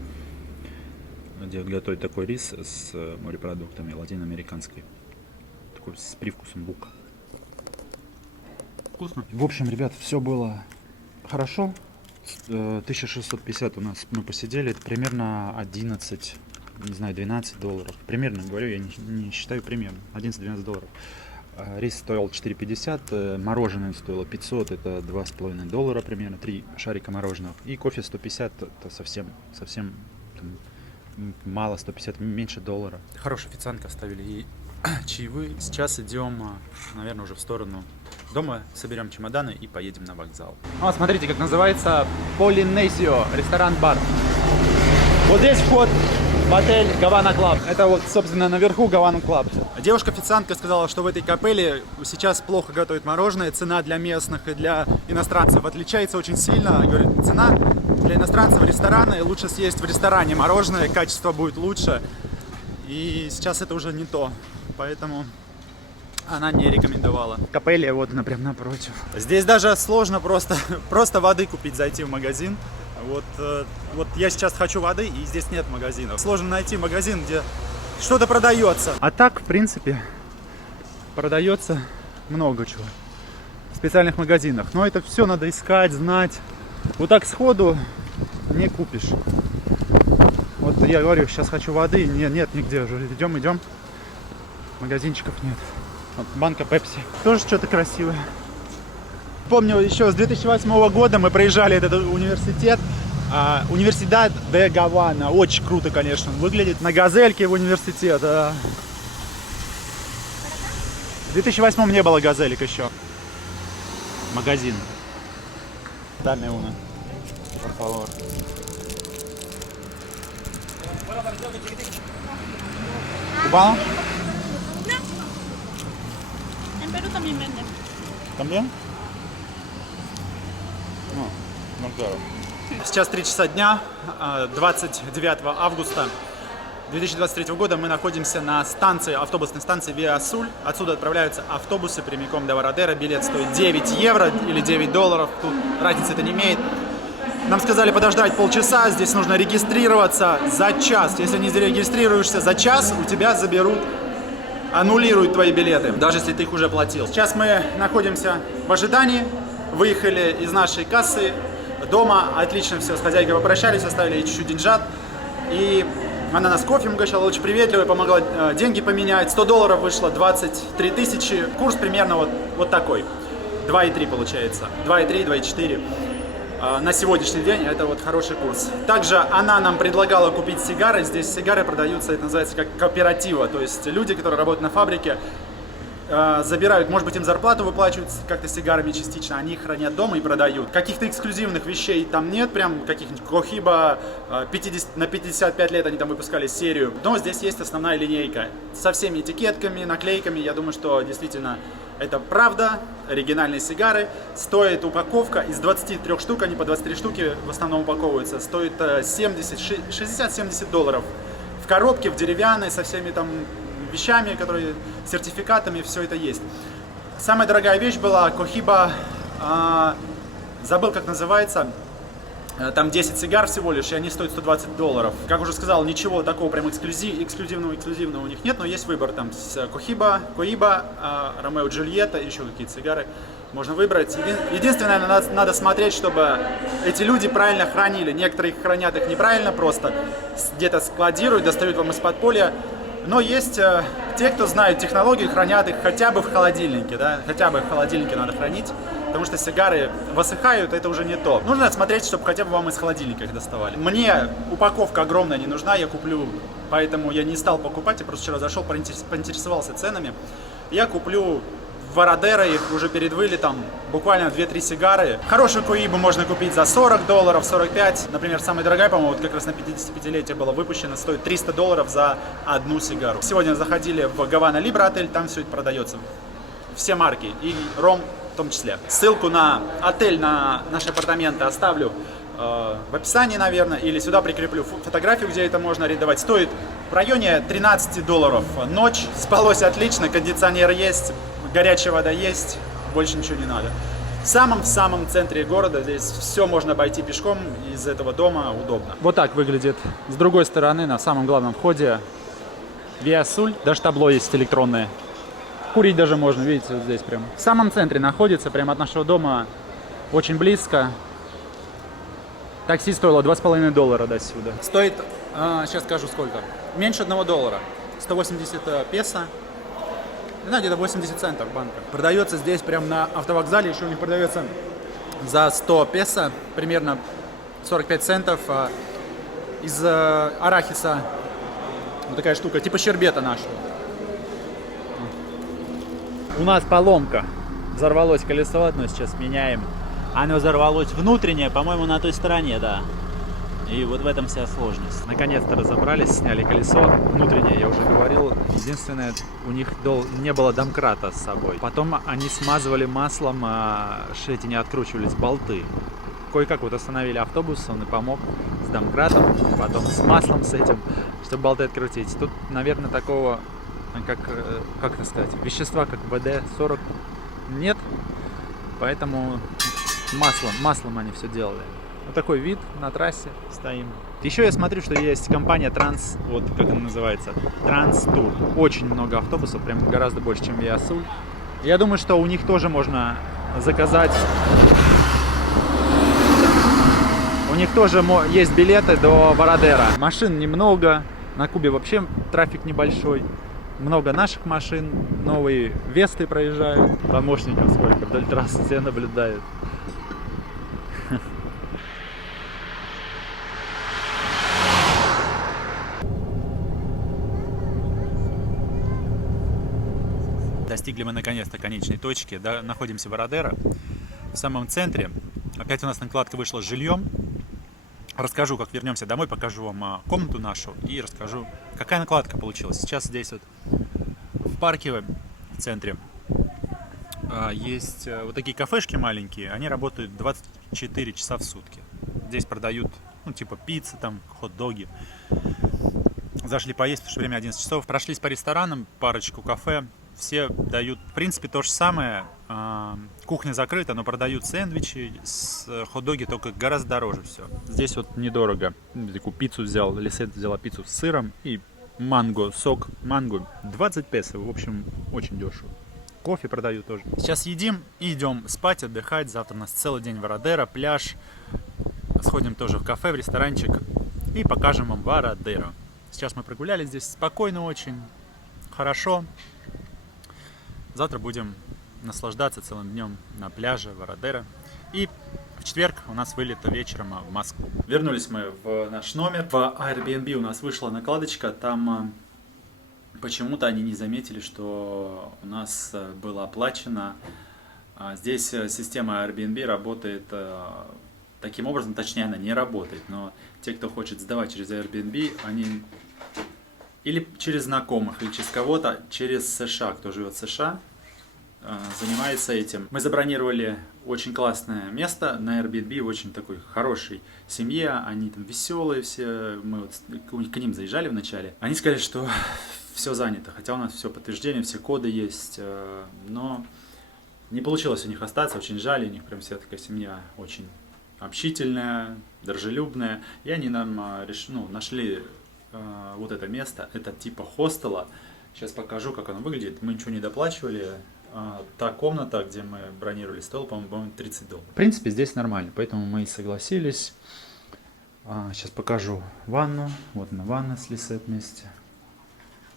где готовят такой рис с морепродуктами латиноамериканской. Такой с привкусом лука. Вкусно. В общем, ребят, все было хорошо. 1650 у нас мы посидели. Это примерно 11, не знаю, $12. Примерно, говорю, я не считаю примерно. $11-12. Рис стоил $4,50, мороженое стоило $500, это $2,5 примерно, 3 шарика мороженого. И кофе 150, это совсем там, мало, 150, меньше $1. Хорошая официантка, оставили ей чаевые. Сейчас идем, наверное, уже в сторону дома, соберем чемоданы и поедем на вокзал. Вот смотрите, как называется Полинезио, ресторан-бар. Вот здесь вход в отель Гавана Клаб. Это вот, собственно, наверху Гавана Клаб. Девушка-официантка сказала, что в этой капелле сейчас плохо готовят мороженое. Цена для местных и для иностранцев отличается очень сильно. Говорит, цена для иностранцев ресторана, и лучше съесть в ресторане мороженое, качество будет лучше. И сейчас это уже не то, поэтому она не рекомендовала. Капелле вот она прям напротив. Здесь даже сложно просто воды купить, зайти в магазин. Вот я сейчас хочу воды, и здесь нет магазинов. Сложно найти магазин, где что-то продается. А так, в принципе, продается много чего в специальных магазинах. Но это все надо искать, знать. Вот так сходу не купишь. Вот я говорю, сейчас хочу воды, нет нигде уже. Идем. Магазинчиков нет. Вот банка Пепси. Тоже что-то красивое. Помню, еще с 2008 года мы проезжали этот университет. Университет де Гавана. Очень круто, конечно, выглядит. На газельке в университет. В 2008 не было газелек еще. Магазин. Dame una, por favor. ¿Cubano? Perú también venden. También? Ну, здорово. Сейчас 3 часа дня, 29 августа 2023 года. Мы находимся на станции, автобусной станции Виа Суль. Отсюда отправляются автобусы прямиком до Вородера. Билет стоит 9 евро или 9 долларов. Тут разницы это не имеет. Нам сказали подождать полчаса. Здесь нужно регистрироваться за час. Если не зарегистрируешься за час, у тебя заберут, аннулируют твои билеты, даже если ты их уже платил. Сейчас мы находимся в ожидании. Выехали из нашей кассы дома. Отлично все, с хозяйкой попрощались, оставили ей чуть-чуть деньжат. И она нас кофе угощала, очень приветливая, помогла деньги поменять. 100 долларов вышло 23 тысячи. Курс примерно вот такой. 2,3 получается. 2,3, 2,4. На сегодняшний день это вот хороший курс. Также она нам предлагала купить сигары. Здесь сигары продаются, это называется как кооператива. То есть люди, которые работают на фабрике, забирают, может быть, им зарплату выплачивают как-то сигарами частично, они их хранят дома и продают. Каких-то эксклюзивных вещей там нет, прям каких-нибудь Cohiba, на 55 лет они там выпускали серию. Но здесь есть основная линейка со всеми этикетками, наклейками. Я думаю, что действительно это правда, оригинальные сигары. Стоит упаковка из 23 штук, они по 23 штуки в основном упаковываются, стоит 60-70 долларов. В коробке, в деревянной, со всеми там вещами, которые сертификатами, все это есть. Самая дорогая вещь была Cohiba, забыл как называется, там 10 сигар всего лишь, и они стоят 120 долларов. Как уже сказал, ничего такого прям эксклюзивного у них нет, но есть выбор там с Cohiba, Romeo Giulietta, еще какие-то сигары можно выбрать. Единственное, надо смотреть, чтобы эти люди правильно хранили. Некоторые хранят их неправильно, просто где-то складируют, достают вам из подполья. Но есть те, кто знают технологии, хранят их хотя бы в холодильнике, да, хотя бы в холодильнике надо хранить, потому что сигары высыхают, это уже не то. Нужно смотреть, чтобы хотя бы вам из холодильника их доставали. Мне упаковка огромная не нужна, я куплю, поэтому я не стал покупать, я просто вчера зашел, поинтересовался ценами. Я куплю в Вородера их уже перед вылетом, буквально 2-3 сигары. Хорошую Cohiba можно купить за 40 долларов, 45. Например, самая дорогая, по-моему, вот как раз на 55-летие была выпущена, стоит 300 долларов за одну сигару. Сегодня заходили в Гавана Либра отель, там все это продается. Все марки, и ром в том числе. Ссылку на отель, на наши апартаменты оставлю в описании, наверное, или сюда прикреплю фотографию, где это можно арендовать. Стоит в районе 13 долларов ночь, спалось отлично, кондиционер есть, горячая вода есть, больше ничего не надо. В самом центре города, здесь все можно обойти пешком, из этого дома удобно. Вот так выглядит с другой стороны, на самом главном входе, Виа Суль, даже табло есть электронное. Курить даже можно, видите, вот здесь прям. В самом центре находится, прямо от нашего дома, очень близко. Такси стоило 2,5 доллара до сюда. Стоит, сейчас скажу сколько, меньше 1 доллара, 180 песо. Да, где-то 80 центов банка. Продается здесь прямо на автовокзале, еще у них продается за 100 песо, примерно 45 центов из арахиса. Вот такая штука, типа щербета нашего. У нас поломка. Взорвалось колесо одно, сейчас меняем. Оно взорвалось внутреннее, по-моему, на той стороне, да. И вот в этом вся сложность. Наконец-то разобрались, сняли колесо. Внутреннее, я уже говорил. Единственное, у них не было домкрата с собой. Потом они смазывали маслом, что эти не откручивались болты. Кое-как вот остановили автобус, он и помог с домкратом, потом с маслом с этим, чтобы болты открутить. Тут, наверное, такого, как это сказать, вещества, как ВД-40 нет, поэтому маслом они все делали. Вот такой вид на трассе стоим. Еще я смотрю, что есть компания вот как она называется, Транстур. Очень много автобусов, прям гораздо больше, чем Виа Суль. Я думаю, что у них тоже можно заказать. У них тоже есть билеты до Вородера. Машин немного, на Кубе вообще трафик небольшой. Много наших машин, новые Весты проезжают. Помощников сколько, вдоль трассы все наблюдают. Достигли мы наконец-то конечной точки, да, находимся в Вородера, в самом центре. Опять у нас накладка вышла с жильем. Расскажу, как вернемся домой, покажу вам комнату нашу и расскажу, какая накладка получилась. Сейчас здесь вот в парке, в центре, Есть вот такие кафешки маленькие, они работают 24 часа в сутки. Здесь продают, ну, типа пиццы, там, хот-доги. Зашли поесть, потому что время 11 часов. Прошлись по ресторанам, парочку кафе. Все дают, в принципе, то же самое. Кухня закрыта, но продают сэндвичи, хот-доги, только гораздо дороже все. Здесь вот недорого. Такую пиццу взял, Лисет взяла пиццу с сыром и манго, сок манго. 20 песо, в общем, очень дешево. Кофе продают тоже. Сейчас едим и идем спать, отдыхать. Завтра у нас целый день Вородера, пляж. Сходим тоже в кафе, в ресторанчик и покажем вам Вородеру. Сейчас мы прогулялись здесь спокойно очень, хорошо. Завтра будем наслаждаться целым днем на пляже Вородера. И в четверг у нас вылет вечером в Москву. Вернулись мы в наш номер. В Airbnb у нас вышла накладочка. Там почему-то они не заметили, что у нас было оплачено. Здесь система Airbnb работает таким образом, точнее она не работает, но те, кто хочет сдавать через Airbnb, они или через знакомых, или через кого-то, через США, кто живет в США, занимается этим. Мы забронировали очень классное место на Airbnb, в очень такой хорошей семье, они там веселые все, мы вот к ним заезжали вначале. Они сказали, что все занято, хотя у нас все подтверждение, все коды есть, но не получилось у них остаться, очень жаль, у них прям вся такая семья очень общительная, дружелюбная, и они нам нашли вот это место, это типа хостела. Сейчас покажу, как оно выглядит. Мы ничего не доплачивали. Та комната, где мы бронировали, стоила, по-моему, $30. В принципе, здесь нормально, поэтому мы и согласились. Сейчас покажу ванну. Вот на ванна с Лисет вместе.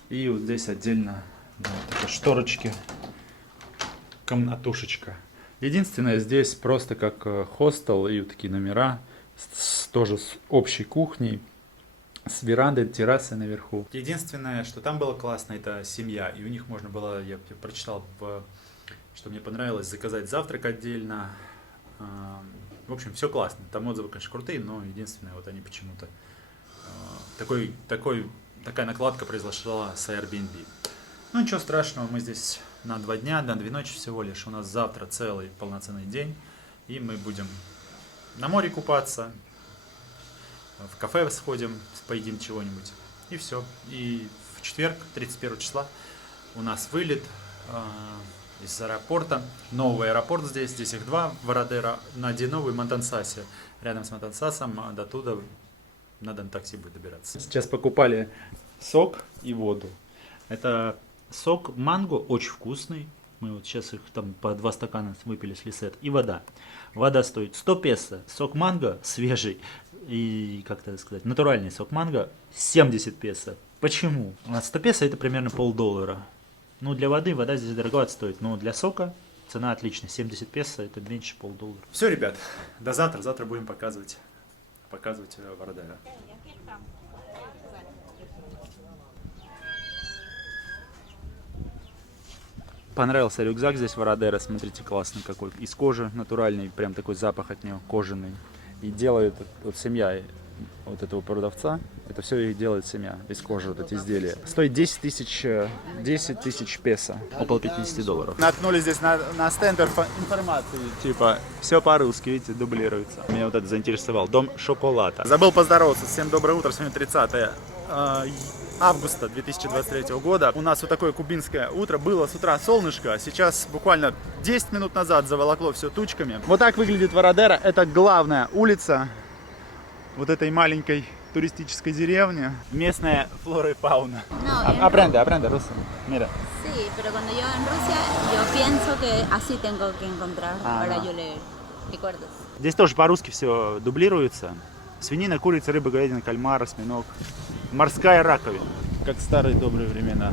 И вот здесь отдельно вот такие шторочки, комнатушечка. Единственное, здесь просто как хостел и вот такие номера, тоже с общей кухней, с верандой, террасой наверху. Единственное, что там было классно, это семья. И у них можно было, я прочитал, что мне понравилось, заказать завтрак отдельно. В общем, все классно. Там отзывы, конечно, крутые, но единственное, вот они почему-то... Такая накладка произошла с Airbnb. Ну, ничего страшного, мы здесь на 2 дня, на 2 ночи всего лишь. У нас завтра целый полноценный день. И мы будем на море купаться, в кафе сходим, поедим чего-нибудь. И все. И в четверг, 31 числа, у нас вылет из аэропорта. Новый аэропорт здесь их 2, Вородера, на Динову и Матансасе. Рядом с Матансасом, до туда надо на такси будет добираться. Сейчас покупали сок и воду. Это сок манго, очень вкусный. Мы вот сейчас их там по 2 стакана выпили с Лисет. И вода. Вода стоит 100 песо. Сок манго свежий. И, как это сказать, натуральный сок манго 70 песо. Почему? У нас 100 песо это примерно $0,50. Ну, для воды вода здесь дороговато стоит. Но для сока цена отличная. 70 песо это меньше $0,50. Все, ребят, до завтра. Завтра будем показывать Вородера. Понравился рюкзак здесь Вородера, смотрите, классный какой, из кожи натуральный, прям такой запах от него, кожаный. И делают вот семья вот этого продавца, это все их делает семья, из кожи вот эти изделия. Стоит 10 тысяч песо, около $50. Наткнулись здесь на стенд информации, типа все по-русски, видите, дублируется. Меня вот это заинтересовал, дом шоколада. Забыл поздороваться, всем доброе утро, сегодня 30 августа 2023 года. У нас вот такое кубинское утро. Было с утра солнышко, сейчас буквально 10 минут назад заволокло все тучками. Вот так выглядит Вородера. Это главная улица вот этой маленькой туристической деревни. Местная флора и фауна. Aprende ruso. Mira. Sí, pero cuando yo en Rusia, yo pienso que así tengo que encontrar para yo leer. ¿Recuerdas? Здесь тоже по-русски все дублируется. Свинина, курица, рыба, говядина, кальмар, осьминог. Морская раковина. Как в старые добрые времена.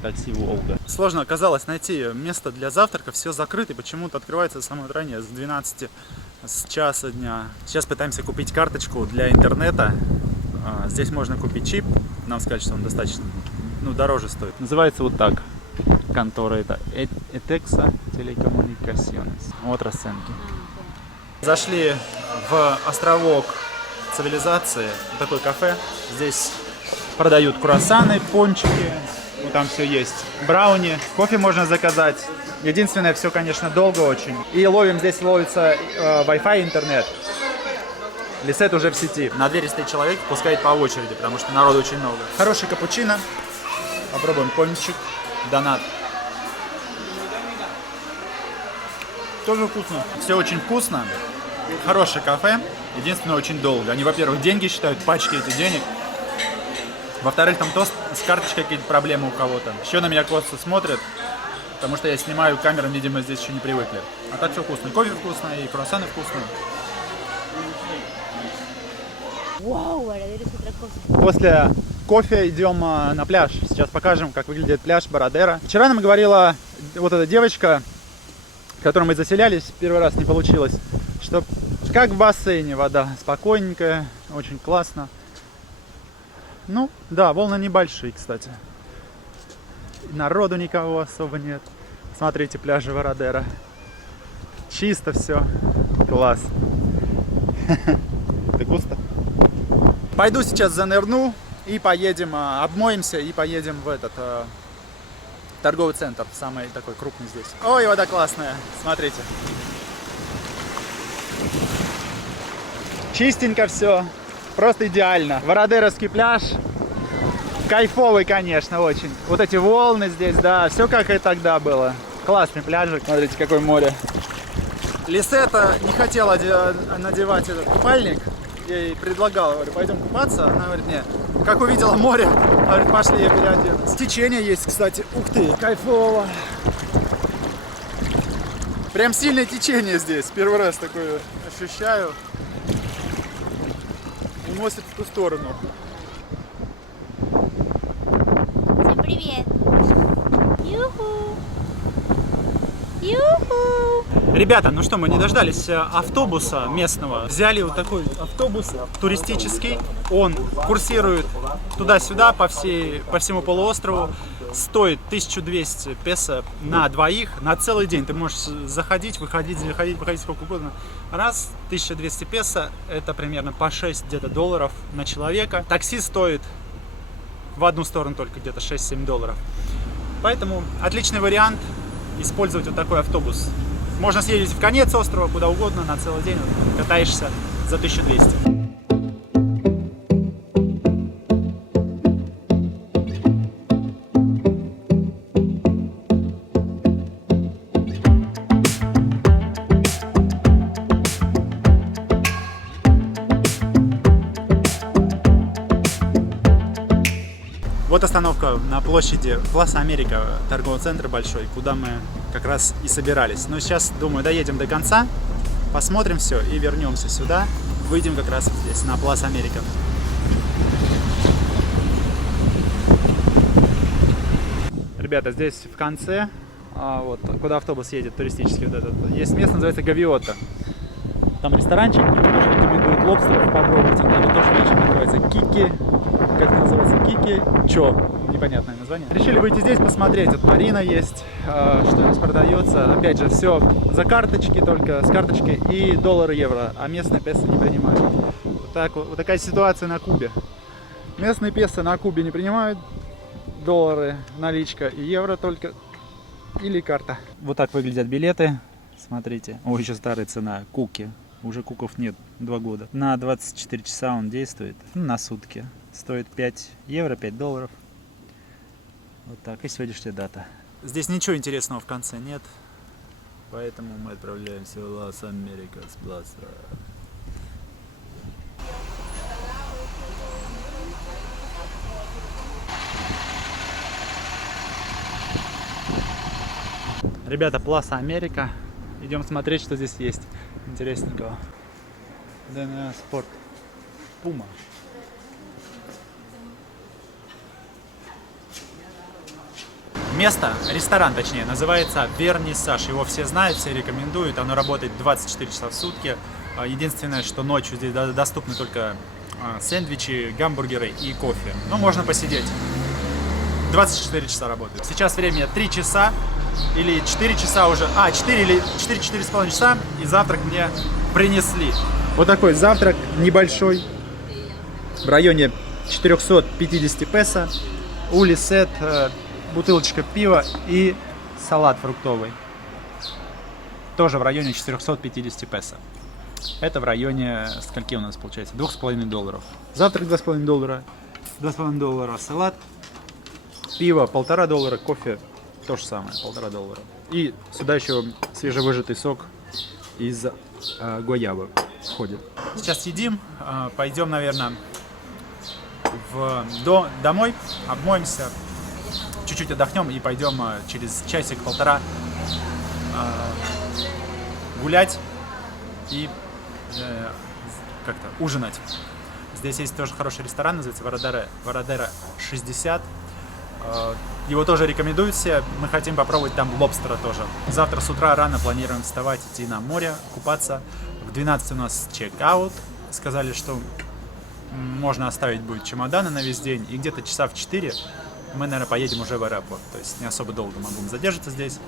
Такси Волга. Сложно оказалось найти место для завтрака. Все закрыто. Почему-то открывается самое раннее с 12 с часа дня. Сейчас пытаемся купить карточку для интернета. Здесь можно купить чип. Нам сказали, что он достаточно дороже стоит. Называется вот так. Контора это Etexa Telecomunicaciones. Вот расценки. Зашли в островок цивилизации, такое кафе. Здесь продают круассаны, пончики Вот там все есть. Брауни, кофе можно заказать. Единственное, все, конечно, долго очень. И здесь ловится Wi-Fi, интернет. Лисет уже в сети. На двери стоит человек, пускает по очереди, потому что народу очень много. Хороший капучино. Попробуем пончик. Донат. Тоже вкусно. Все очень вкусно. Хорошее кафе. Единственное, очень долго. Они, во-первых, деньги считают, пачки эти денег. Во-вторых, там то с карточкой какие-то проблемы у кого-то. Еще на меня косо смотрят, потому что я снимаю камерам, видимо, здесь еще не привыкли. А так все вкусно. И кофе вкусный, и круассаны вкусные. Wow, Varadero es otra cosa. После кофе идем на пляж. Сейчас покажем, как выглядит пляж Varadero. Вчера нам говорила вот эта девочка, в которой мы заселялись, первый раз не получилось, что как в бассейне вода, спокойненькая, очень классно. Ну, да, волны небольшие, кстати. Народу никого особо нет. Смотрите, пляжи Varadero. Чисто все. Класс. Это густо. Пойду сейчас занырну и поедем, обмоемся и поедем в этот торговый центр, самый такой крупный здесь. Ой, вода классная, смотрите. Чистенько все, просто идеально. Варадеровский пляж, кайфовый, конечно, очень. Вот эти волны здесь, да, все как и тогда было. Классный пляжик, смотрите, какое море. Лисета не хотела надевать этот купальник. Я ей предлагал, говорю, пойдем купаться. Она говорит, нет. Как увидела море, говорит, пошли, я переоденусь. Течение есть, кстати. Ух ты, кайфово. Прям сильное течение здесь. Первый раз такое ощущаю. Уносит в ту сторону. Всем привет. Юху. Юху. Ребята, ну что, мы не дождались автобуса местного. Взяли вот такой автобус туристический. Он курсирует туда-сюда по всему полуострову. Стоит 1200 песо на двоих на целый день. Ты можешь заходить, выходить сколько угодно. Раз, 1200 песо, это примерно по 6 где-то долларов на человека. Такси стоит в одну сторону только где-то 6-7 долларов. Поэтому отличный вариант использовать вот такой автобус. Можно съездить в конец острова, куда угодно, на целый день катаешься за 1200. Вот остановка на площади Пласа Америка, торговый центр большой, куда мы как раз и собирались. Но сейчас, думаю, доедем до конца, посмотрим все и вернемся сюда. Выйдем как раз здесь, на Пласа Америка. Ребята, здесь в конце, вот куда автобус едет, туристический, вот этот, есть место, называется Гавиота. Там ресторанчик, тоже рекомендуют лобстеров попробовать. Там тоже вечер называется Кики. Как это называется? Кики Чо. Непонятное название. Решили выйти здесь посмотреть. Вот Марина есть, что здесь продается. Опять же, все за карточки, только с карточки и доллары, евро. А местные песо не принимают. Вот такая ситуация на Кубе. Местные песо на Кубе не принимают. Доллары, наличка и евро только. Или карта. Вот так выглядят билеты. Смотрите. Ой, еще старая цена. Куки. Уже куков нет, 2 года. На 24 часа он действует, на сутки. Стоит 5 евро, 5 долларов. Вот так, и сегодняшняя дата. Здесь ничего интересного в конце нет, поэтому мы отправляемся в Лас-Америкас Плаза. Ребята, Пласа Америка. Идем смотреть, что здесь есть интересненького. ДНА Спорт. Пума. Место, ресторан точнее, называется Вернисаж. Его все знают, все рекомендуют. Оно работает 24 часа в сутки. Единственное, что ночью здесь доступны только сэндвичи, гамбургеры и кофе. Ну, можно посидеть. 24 часа работает. Сейчас время 3 часа. Или 4 часа уже, 4 или 4,5 часа, и завтрак мне принесли. Вот такой завтрак небольшой, в районе 450 песо. У Лисет бутылочка пива и салат фруктовый. Тоже в районе 450 песо. Это в районе, скольки у нас получается? $2,5. Завтрак $2,5. $2,5 салат. Пиво $1,5. Кофе то же самое, $1,5. И сюда еще свежевыжатый сок из гуайабы входит. Сейчас едим. Пойдем, наверное, домой, обмоемся, чуть-чуть отдохнем и пойдем через часик-полтора гулять и как-то ужинать. Здесь есть тоже хороший ресторан, называется Вородера 60. Его тоже рекомендуют все. Мы хотим попробовать там лобстера тоже. Завтра с утра рано планируем вставать, идти на море, купаться. В 12 у нас чек-аут. Сказали, что можно оставить будет чемоданы на весь день. И где-то часа в 4 мы, наверное, поедем уже в аэропорт. То есть не особо долго мы будем задержаться здесь.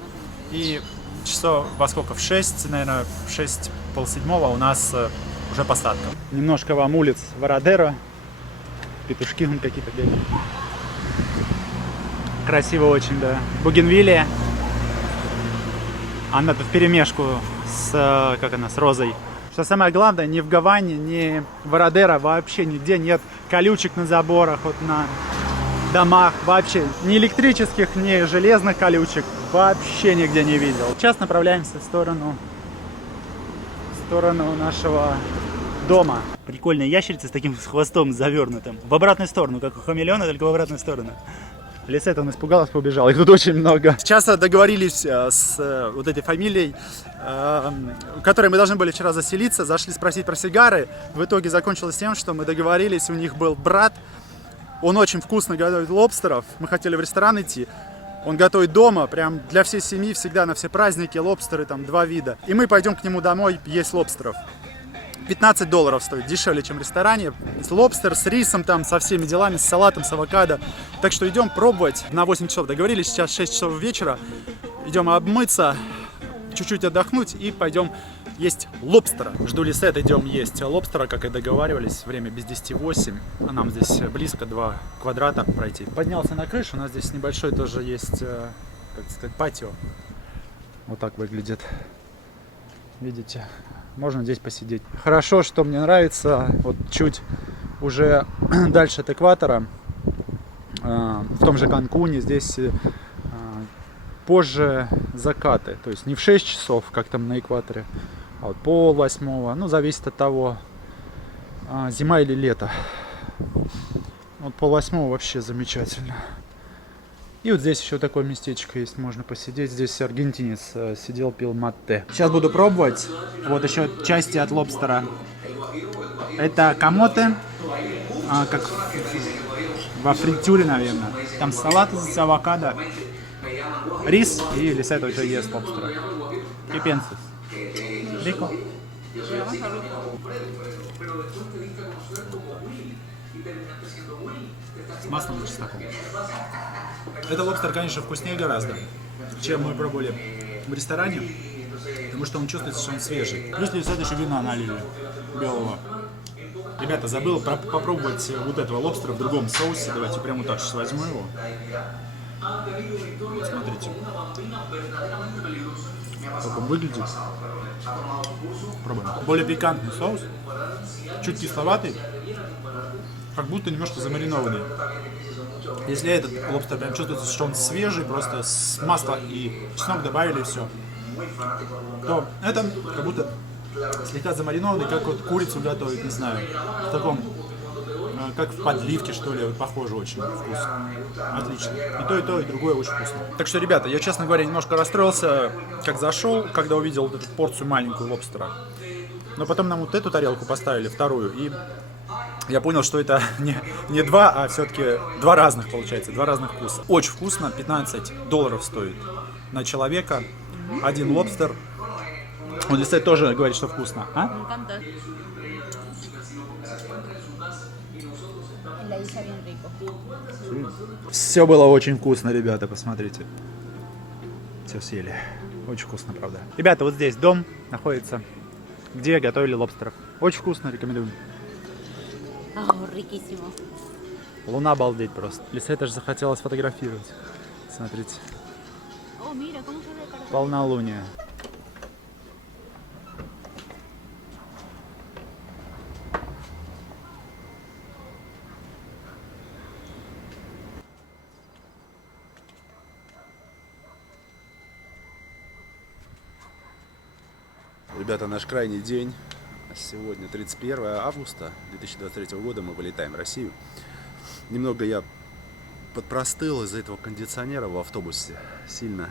И часов во сколько? В 6, наверное, в 6, полседьмого у нас уже посадка. Немножко вам улиц Вородера. Петушки вон какие-то бегают. Красиво очень, да. Бугенвиллия. Она тут вперемешку с, с розой. Что самое главное, ни в Гаване, ни в Вородера вообще нигде нет колючек на заборах, вот на домах. Вообще ни электрических, ни железных колючек вообще нигде не видел. Сейчас направляемся в сторону нашего дома. Прикольная ящерица с таким хвостом завернутым. В обратную сторону, как у хамелеона, только в обратную сторону. Лисет, он испугалась, побежал. Их тут очень много. Сейчас договорились с вот этой фамилией, в которой мы должны были вчера заселиться. Зашли спросить про сигары. В итоге закончилось тем, что мы договорились. У них был брат. Он очень вкусно готовит лобстеров. Мы хотели в ресторан идти. Он готовит дома, прям для всей семьи, всегда на все праздники, лобстеры, там 2 вида. И мы пойдем к нему домой есть лобстеров. $15 стоит, дешевле, чем в ресторане. Лобстер с рисом, там, со всеми делами, с салатом, с авокадо. Так что идем пробовать. На 8 часов договорились, сейчас 6 часов вечера. Идем обмыться, чуть-чуть отдохнуть и пойдем есть лобстера. Жду Лисет, идем есть лобстера, как и договаривались. Время без 10:08. А нам здесь близко 2 квадрата пройти. Поднялся на крышу, у нас здесь небольшой тоже есть, как сказать, патио. Вот так выглядит. Видите? Можно здесь посидеть. Хорошо, что мне нравится, вот чуть уже дальше от экватора, в том же Канкуне, здесь позже закаты. То есть не в 6 часов, как там на экваторе, а вот 7:30. Ну, зависит от того, зима или лето. Вот 7:30 вообще замечательно. И вот здесь еще такое местечко есть, можно посидеть. Здесь аргентинец сидел, пил матте. Сейчас буду пробовать. Вот еще части от лобстера. Это камоте, как во фритюре, наверное. Там салат из авокадо, рис и Лисет уже ест лобстера. И пенсис. Рико. С маслом и чесноком. Это лобстер, конечно, вкуснее гораздо, чем мы пробовали в ресторане, потому что он чувствуется, что он свежий. Плюс Лисет еще вина налили белого. Ребята, забыл попробовать вот этого лобстера в другом соусе. Давайте прямо вот так сейчас возьму его. Вот, смотрите. Как он выглядит. Пробуем. Более пикантный соус. Чуть кисловатый. Как будто немножко замаринованный. Если этот лобстер прям чувствуется, что он свежий, просто с масла и чеснок добавили, и все, то это как будто слегка замаринованный, как вот курицу готовят, не знаю, в таком, как в подливке, что ли, похоже очень вкусно. Отлично. И то, и другое очень вкусно. Так что, ребята, я, честно говоря, немножко расстроился, как зашел, когда увидел вот эту порцию маленькую лобстера. Но потом нам вот эту тарелку поставили, вторую, и я понял, что это не два, а все-таки два разных, получается, два разных вкуса. Очень вкусно, $15 стоит на человека, один лобстер. Он, Лисет, тоже говорит, что вкусно. А? Все было очень вкусно, ребята, посмотрите. Все съели. Очень вкусно, правда. Ребята, вот здесь дом находится, где готовили лобстеров. Очень вкусно, рекомендую. Рикиссимо. Луна, обалдеть просто. Лисет аж захотелось фотографировать. Смотрите, Oh, mira cómo se ve para полнолуние. Ребята, наш крайний день. Сегодня 31 августа 2023 года. Мы вылетаем в Россию. Немного я подпростыл из-за этого кондиционера в автобусе. Сильно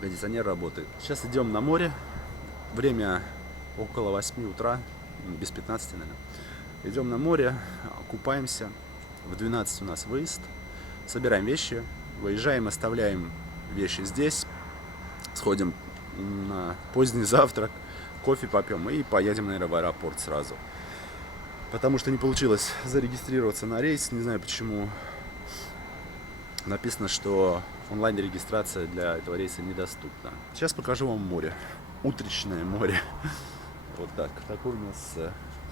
кондиционер работает. Сейчас идем на море. Время около 8 утра. Без 15, наверное. Идем на море, купаемся. В 12 у нас выезд. Собираем вещи. Выезжаем, оставляем вещи здесь. Сходим на поздний завтрак, кофе попьем и поедем, наверное, в аэропорт сразу. Потому что не получилось зарегистрироваться на рейс, не знаю почему. Написано, что онлайн-регистрация для этого рейса недоступна. Сейчас покажу вам море. Утречное море. Вот так. Такой у нас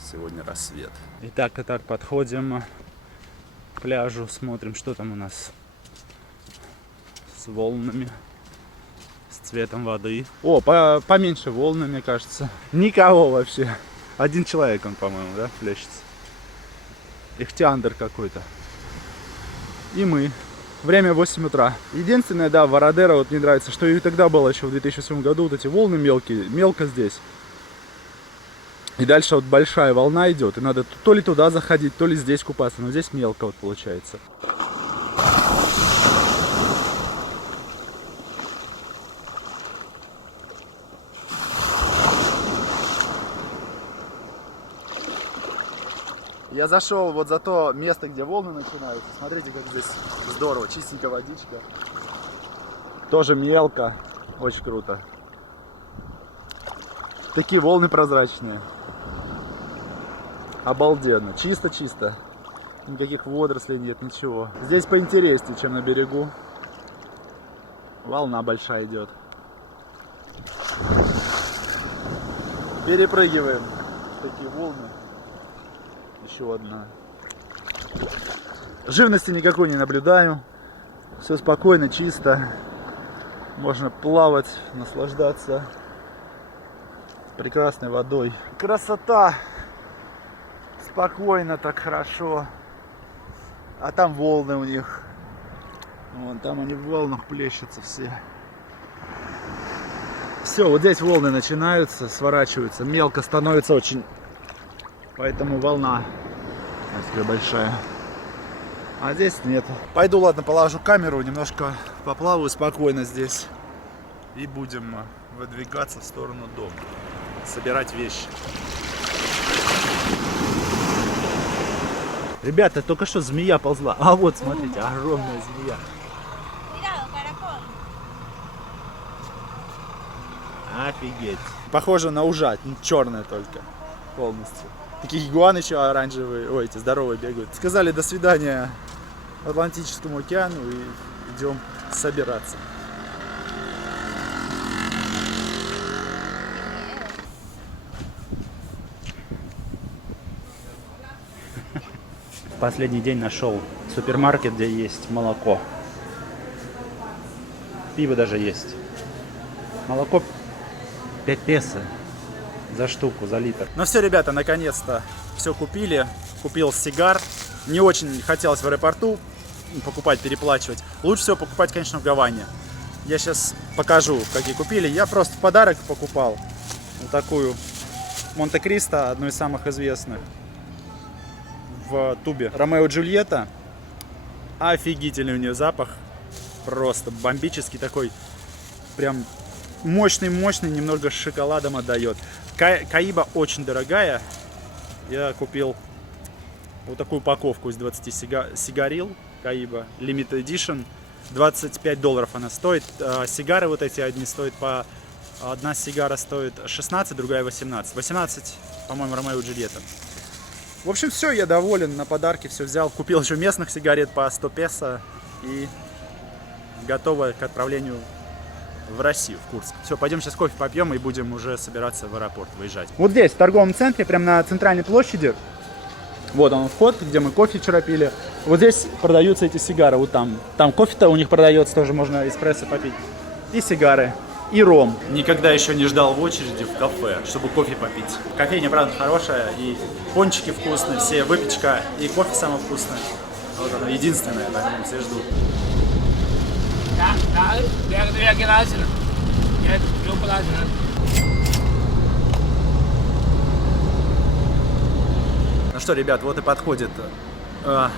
сегодня рассвет. Итак, подходим к пляжу, смотрим, что там у нас с волнами, с цветом воды. О, поменьше волны, мне кажется. Никого вообще. Один человек он, по-моему, да, плещется. Ихтиандр какой-то. И мы. Время 8 утра. Единственное, да, Варадера вот мне нравится, что и тогда было еще в 2007 году, вот эти волны мелкие, мелко здесь. И дальше вот большая волна идет, и надо то ли туда заходить, то ли здесь купаться, но здесь мелко вот получается. Я зашел вот за то место, где волны начинаются. Смотрите, как здесь здорово, чистенькая водичка. Тоже мелко, очень круто. Такие волны прозрачные. Обалденно, чисто-чисто. Никаких водорослей нет, ничего. Здесь поинтереснее, чем на берегу. Волна большая идет. Перепрыгиваем такие волны. Еще одна. Живности никакой не наблюдаю. Все спокойно, чисто. Можно плавать, наслаждаться прекрасной водой. Красота! Спокойно, так хорошо. А там волны у них. Вон там они в волнах плещутся все. Все, вот здесь волны начинаются, сворачиваются. Мелко становится очень. Поэтому волна такая большая. А здесь нет. Пойду, ладно, положу камеру, немножко поплаваю спокойно здесь. И будем выдвигаться в сторону дома. Собирать вещи. Ребята, только что змея ползла. А вот, смотрите, огромная змея. Офигеть. Похоже на ужать, черная только. Полностью. Такие игуаны еще оранжевые, ой, эти здоровые бегают. Сказали до свидания Атлантическому океану и идем собираться. Последний день нашел супермаркет, где есть молоко. Пиво даже есть. Молоко 5 песо за штуку, за литр. Ну все, ребята, наконец-то все купили. Купил сигар. Не очень хотелось в аэропорту покупать, переплачивать. Лучше всего покупать, конечно, в Гаване. Я сейчас покажу, какие купили. Я просто в подарок покупал вот такую Монте-Кристо, одну из самых известных в тубе. Ромео Джульетта. Офигительный у нее запах. Просто бомбический такой. Прям мощный, немного с шоколадом отдает. Каиба очень дорогая. Я купил вот такую упаковку из 20 сигарил. Каиба Limited Edition. $25 она стоит. Сигары вот эти одни стоят по... Одна сигара стоит 16, другая 18. 18, по-моему, Ромео Джульетта. В общем, все, я доволен. На подарки все взял. Купил еще местных сигарет по 100 песо. И готово к отправлению в Россию, в Курск. Все, пойдем сейчас кофе попьем и будем уже собираться в аэропорт, выезжать. Вот здесь, в торговом центре, прямо на центральной площади, Вот он вход, где мы кофе вчера пили. Вот здесь продаются эти сигары, вот там. Там кофе-то у них продается, тоже можно эспрессо попить. И сигары, и ром. Никогда еще не ждал в очереди в кафе, чтобы кофе попить. Кофейня, правда, хорошая, и пончики вкусные, все, выпечка, и кофе самое вкусное. Вот оно единственное, поэтому все ждут. Ну что, ребят, вот и подходит к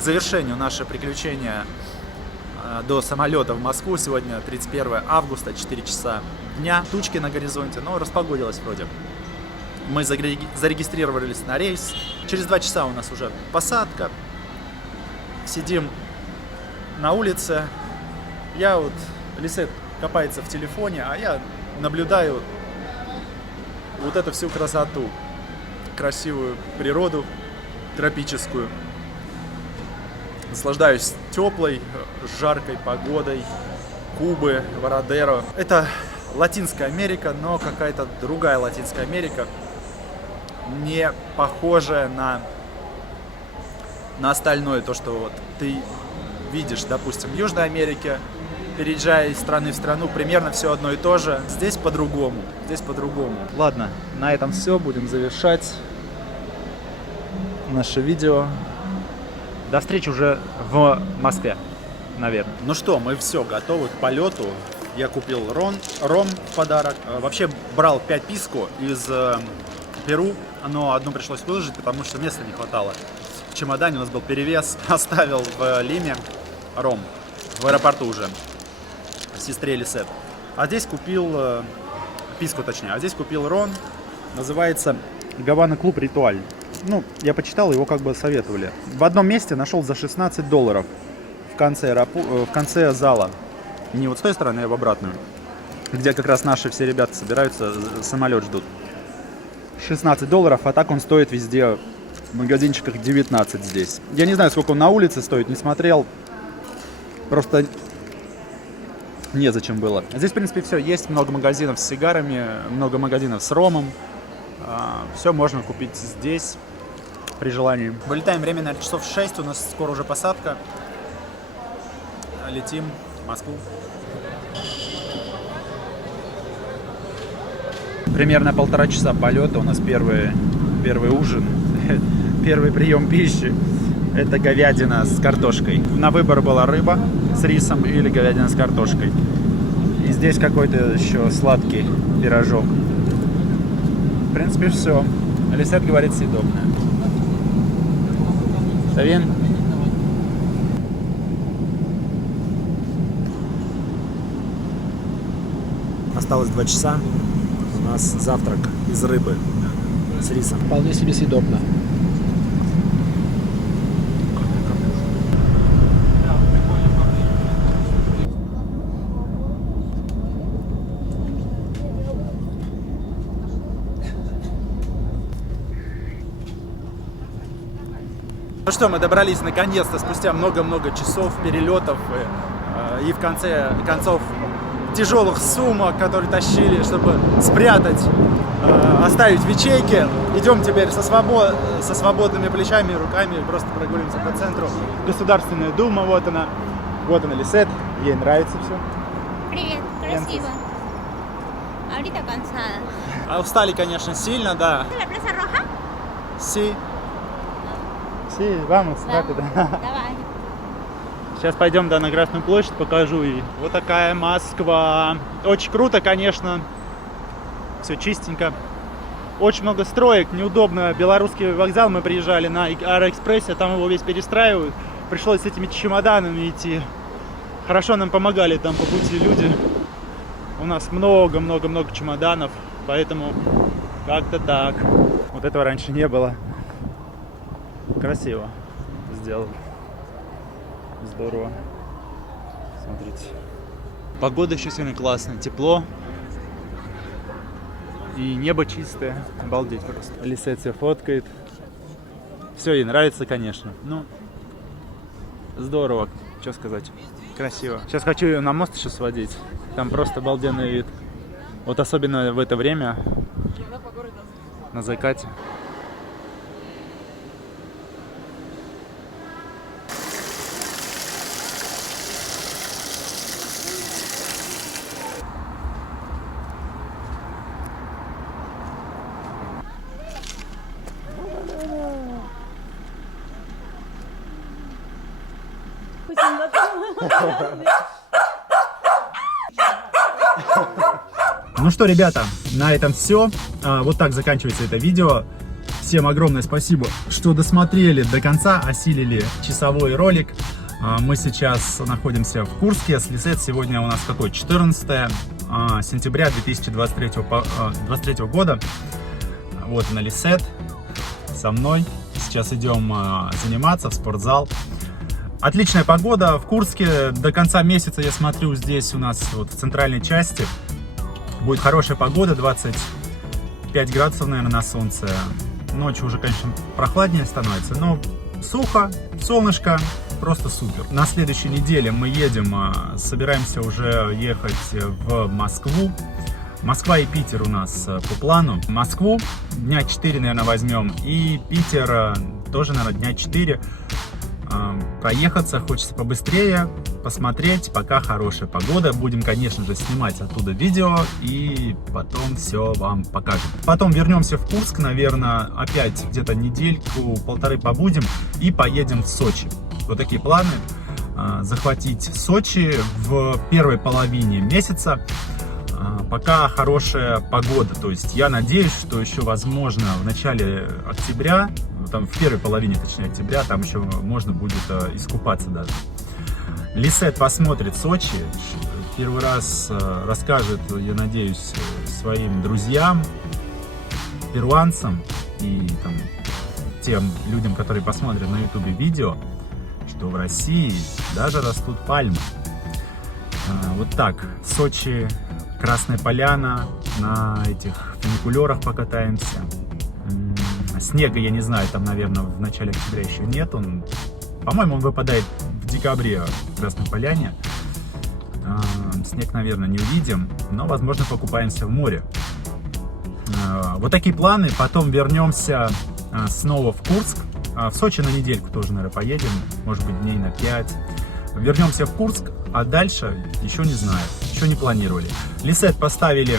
завершению наше приключение до самолета в Москву. Сегодня 31 августа, 4 часа дня. Тучки на горизонте, но распогодилось вроде. Мы зарегистрировались на рейс. Через 2 часа у нас уже посадка. Сидим на улице. Лисет копается в телефоне, а я наблюдаю вот эту всю красоту. Красивую природу тропическую. Наслаждаюсь теплой, жаркой погодой. Кубы, Вородеро. Это Латинская Америка, но какая-то другая Латинская Америка, не похожая на остальное, то, что вот ты видишь, допустим, в Южной Америке, переезжая из страны в страну, примерно все одно и то же. Здесь по-другому. Ладно, на этом все. Будем завершать наше видео. До встречи уже в Москве, наверное. Ну что, мы все, готовы к полету. Я купил ром в подарок. Вообще брал 5 писко из Перу, но одну пришлось выложить, потому что места не хватало. В чемодане у нас был перевес. Оставил в Лиме ром, в аэропорту уже, сестре Лисет. А здесь купил, писку точнее, а здесь купил ром. Называется Гавана Клуб Ритуаль. Ну, я почитал, его как бы советовали. В одном месте нашел за $16 в конце зала. Не вот с той стороны, а в обратную. Где как раз наши все ребята собираются, самолет ждут. $16, а так он стоит везде, в магазинчиках 19 здесь. Я не знаю, сколько он на улице стоит, не смотрел. Просто незачем было. Здесь, в принципе, все. Есть много магазинов с сигарами, много магазинов с ромом. Все можно купить здесь при желании. Вылетаем, время, наверное, часов 6. У нас скоро уже посадка. Летим в Москву. Примерно 1,5 часа полета. У нас первый ужин, первый прием пищи. Это говядина с картошкой. На выбор была рыба с рисом или говядина с картошкой. И здесь какой-то еще сладкий пирожок. В принципе, все. Лисет говорит, съедобно. Савин? Осталось 2 часа. У нас завтрак из рыбы с рисом. Вполне себе съедобно. Ну что, мы добрались наконец-то спустя много-много часов перелетов и в конце концов тяжелых сумок, которые тащили, чтобы спрятать, оставить в ячейке. Идем теперь со свободными плечами, руками, просто прогуливаемся по центру. Государственная Дума, вот она Лисет, ей нравится все. Привет, красиво. Ahorita cansada. А устали, конечно, сильно, да. ¿De la Plaza Roja? Sí, vamos, rápido. Давай. Сейчас пойдем на Красную площадь, покажу. И вот такая Москва. Очень круто, конечно. Все чистенько. Очень много строек, неудобно. Белорусский вокзал, мы приезжали на Аэроэкспрессе, там его весь перестраивают. Пришлось с этими чемоданами идти. Хорошо нам помогали там по пути люди. У нас много-много-много чемоданов, поэтому как-то так. Вот этого раньше не было. Красиво сделано. Здорово. Смотрите. Погода еще сегодня классная, тепло. И небо чистое. Обалдеть просто. Лисет себя фоткает. Все ей нравится, конечно. Ну, здорово. Что сказать. Красиво. Сейчас хочу ее на мост еще сводить. Там просто обалденный вид. Вот особенно в это время. На закате. Ну что, ребята, на этом все. Вот так заканчивается это видео. Всем огромное спасибо, что досмотрели до конца, осилили часовой ролик. Мы сейчас находимся в Курске. С Лисет сегодня у нас какой? 14 сентября 2023 года. Вот она, Лисет, со мной. Сейчас идем заниматься в спортзал. Отличная погода в Курске. До конца месяца, я смотрю, здесь у нас вот в центральной части будет хорошая погода, 25 градусов, наверное, на солнце. Ночью уже, конечно, прохладнее становится, но сухо, солнышко, просто супер. На следующей неделе мы едем, собираемся уже ехать в Москву. Москва и Питер у нас по плану. Москву дня 4, наверное, возьмем, и Питер тоже, наверное, дня 4. Проехаться хочется побыстрее, посмотреть, пока хорошая погода. Будем, конечно же, снимать оттуда видео и потом все вам покажем. Потом вернемся в Курск, наверное, опять где-то недельку-полторы побудем и поедем в Сочи. Вот такие планы. Захватить Сочи в первой половине месяца, пока хорошая погода. То есть я надеюсь, что еще возможно в начале октября, там в первой половине, точнее, октября, там еще можно будет искупаться даже. Лисет посмотрит Сочи, первый раз расскажет, я надеюсь, своим друзьям, перуанцам и там, тем людям, которые посмотрят на ютубе видео, что в России даже растут пальмы. Вот так, Сочи, Красная Поляна, на этих фуникулерах покатаемся. Снега, я не знаю, там, наверное, в начале октября еще нет. По-моему, он выпадает в декабре в Красной Поляне. Снег, наверное, не увидим, но, возможно, покупаемся в море. Вот такие планы. Потом вернемся снова в Курск. В Сочи на недельку тоже, наверное, поедем. Может быть, дней на 5. Вернемся в Курск, а дальше еще не знаю, еще не планировали. Лисет поставили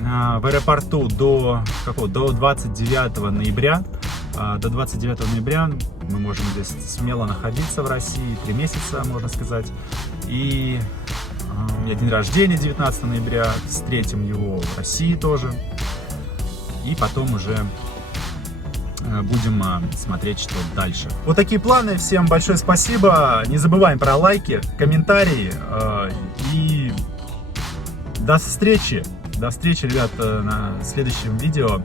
в аэропорту до 29 ноября. До 29 ноября мы можем здесь смело находиться в России, 3 месяца, можно сказать. И у меня день рождения 19 ноября, встретим его в России тоже. И потом уже будем смотреть, что дальше. Вот такие планы. Всем большое спасибо. Не забываем про лайки, комментарии. И до встречи. До встречи, ребята, на следующем видео.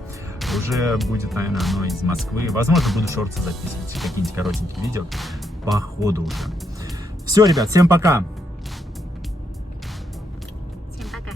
Уже будет, наверное, оно из Москвы. Возможно, буду шорты записывать, какие-нибудь коротенькие видео по ходу уже. Все, ребят, всем пока. Всем пока.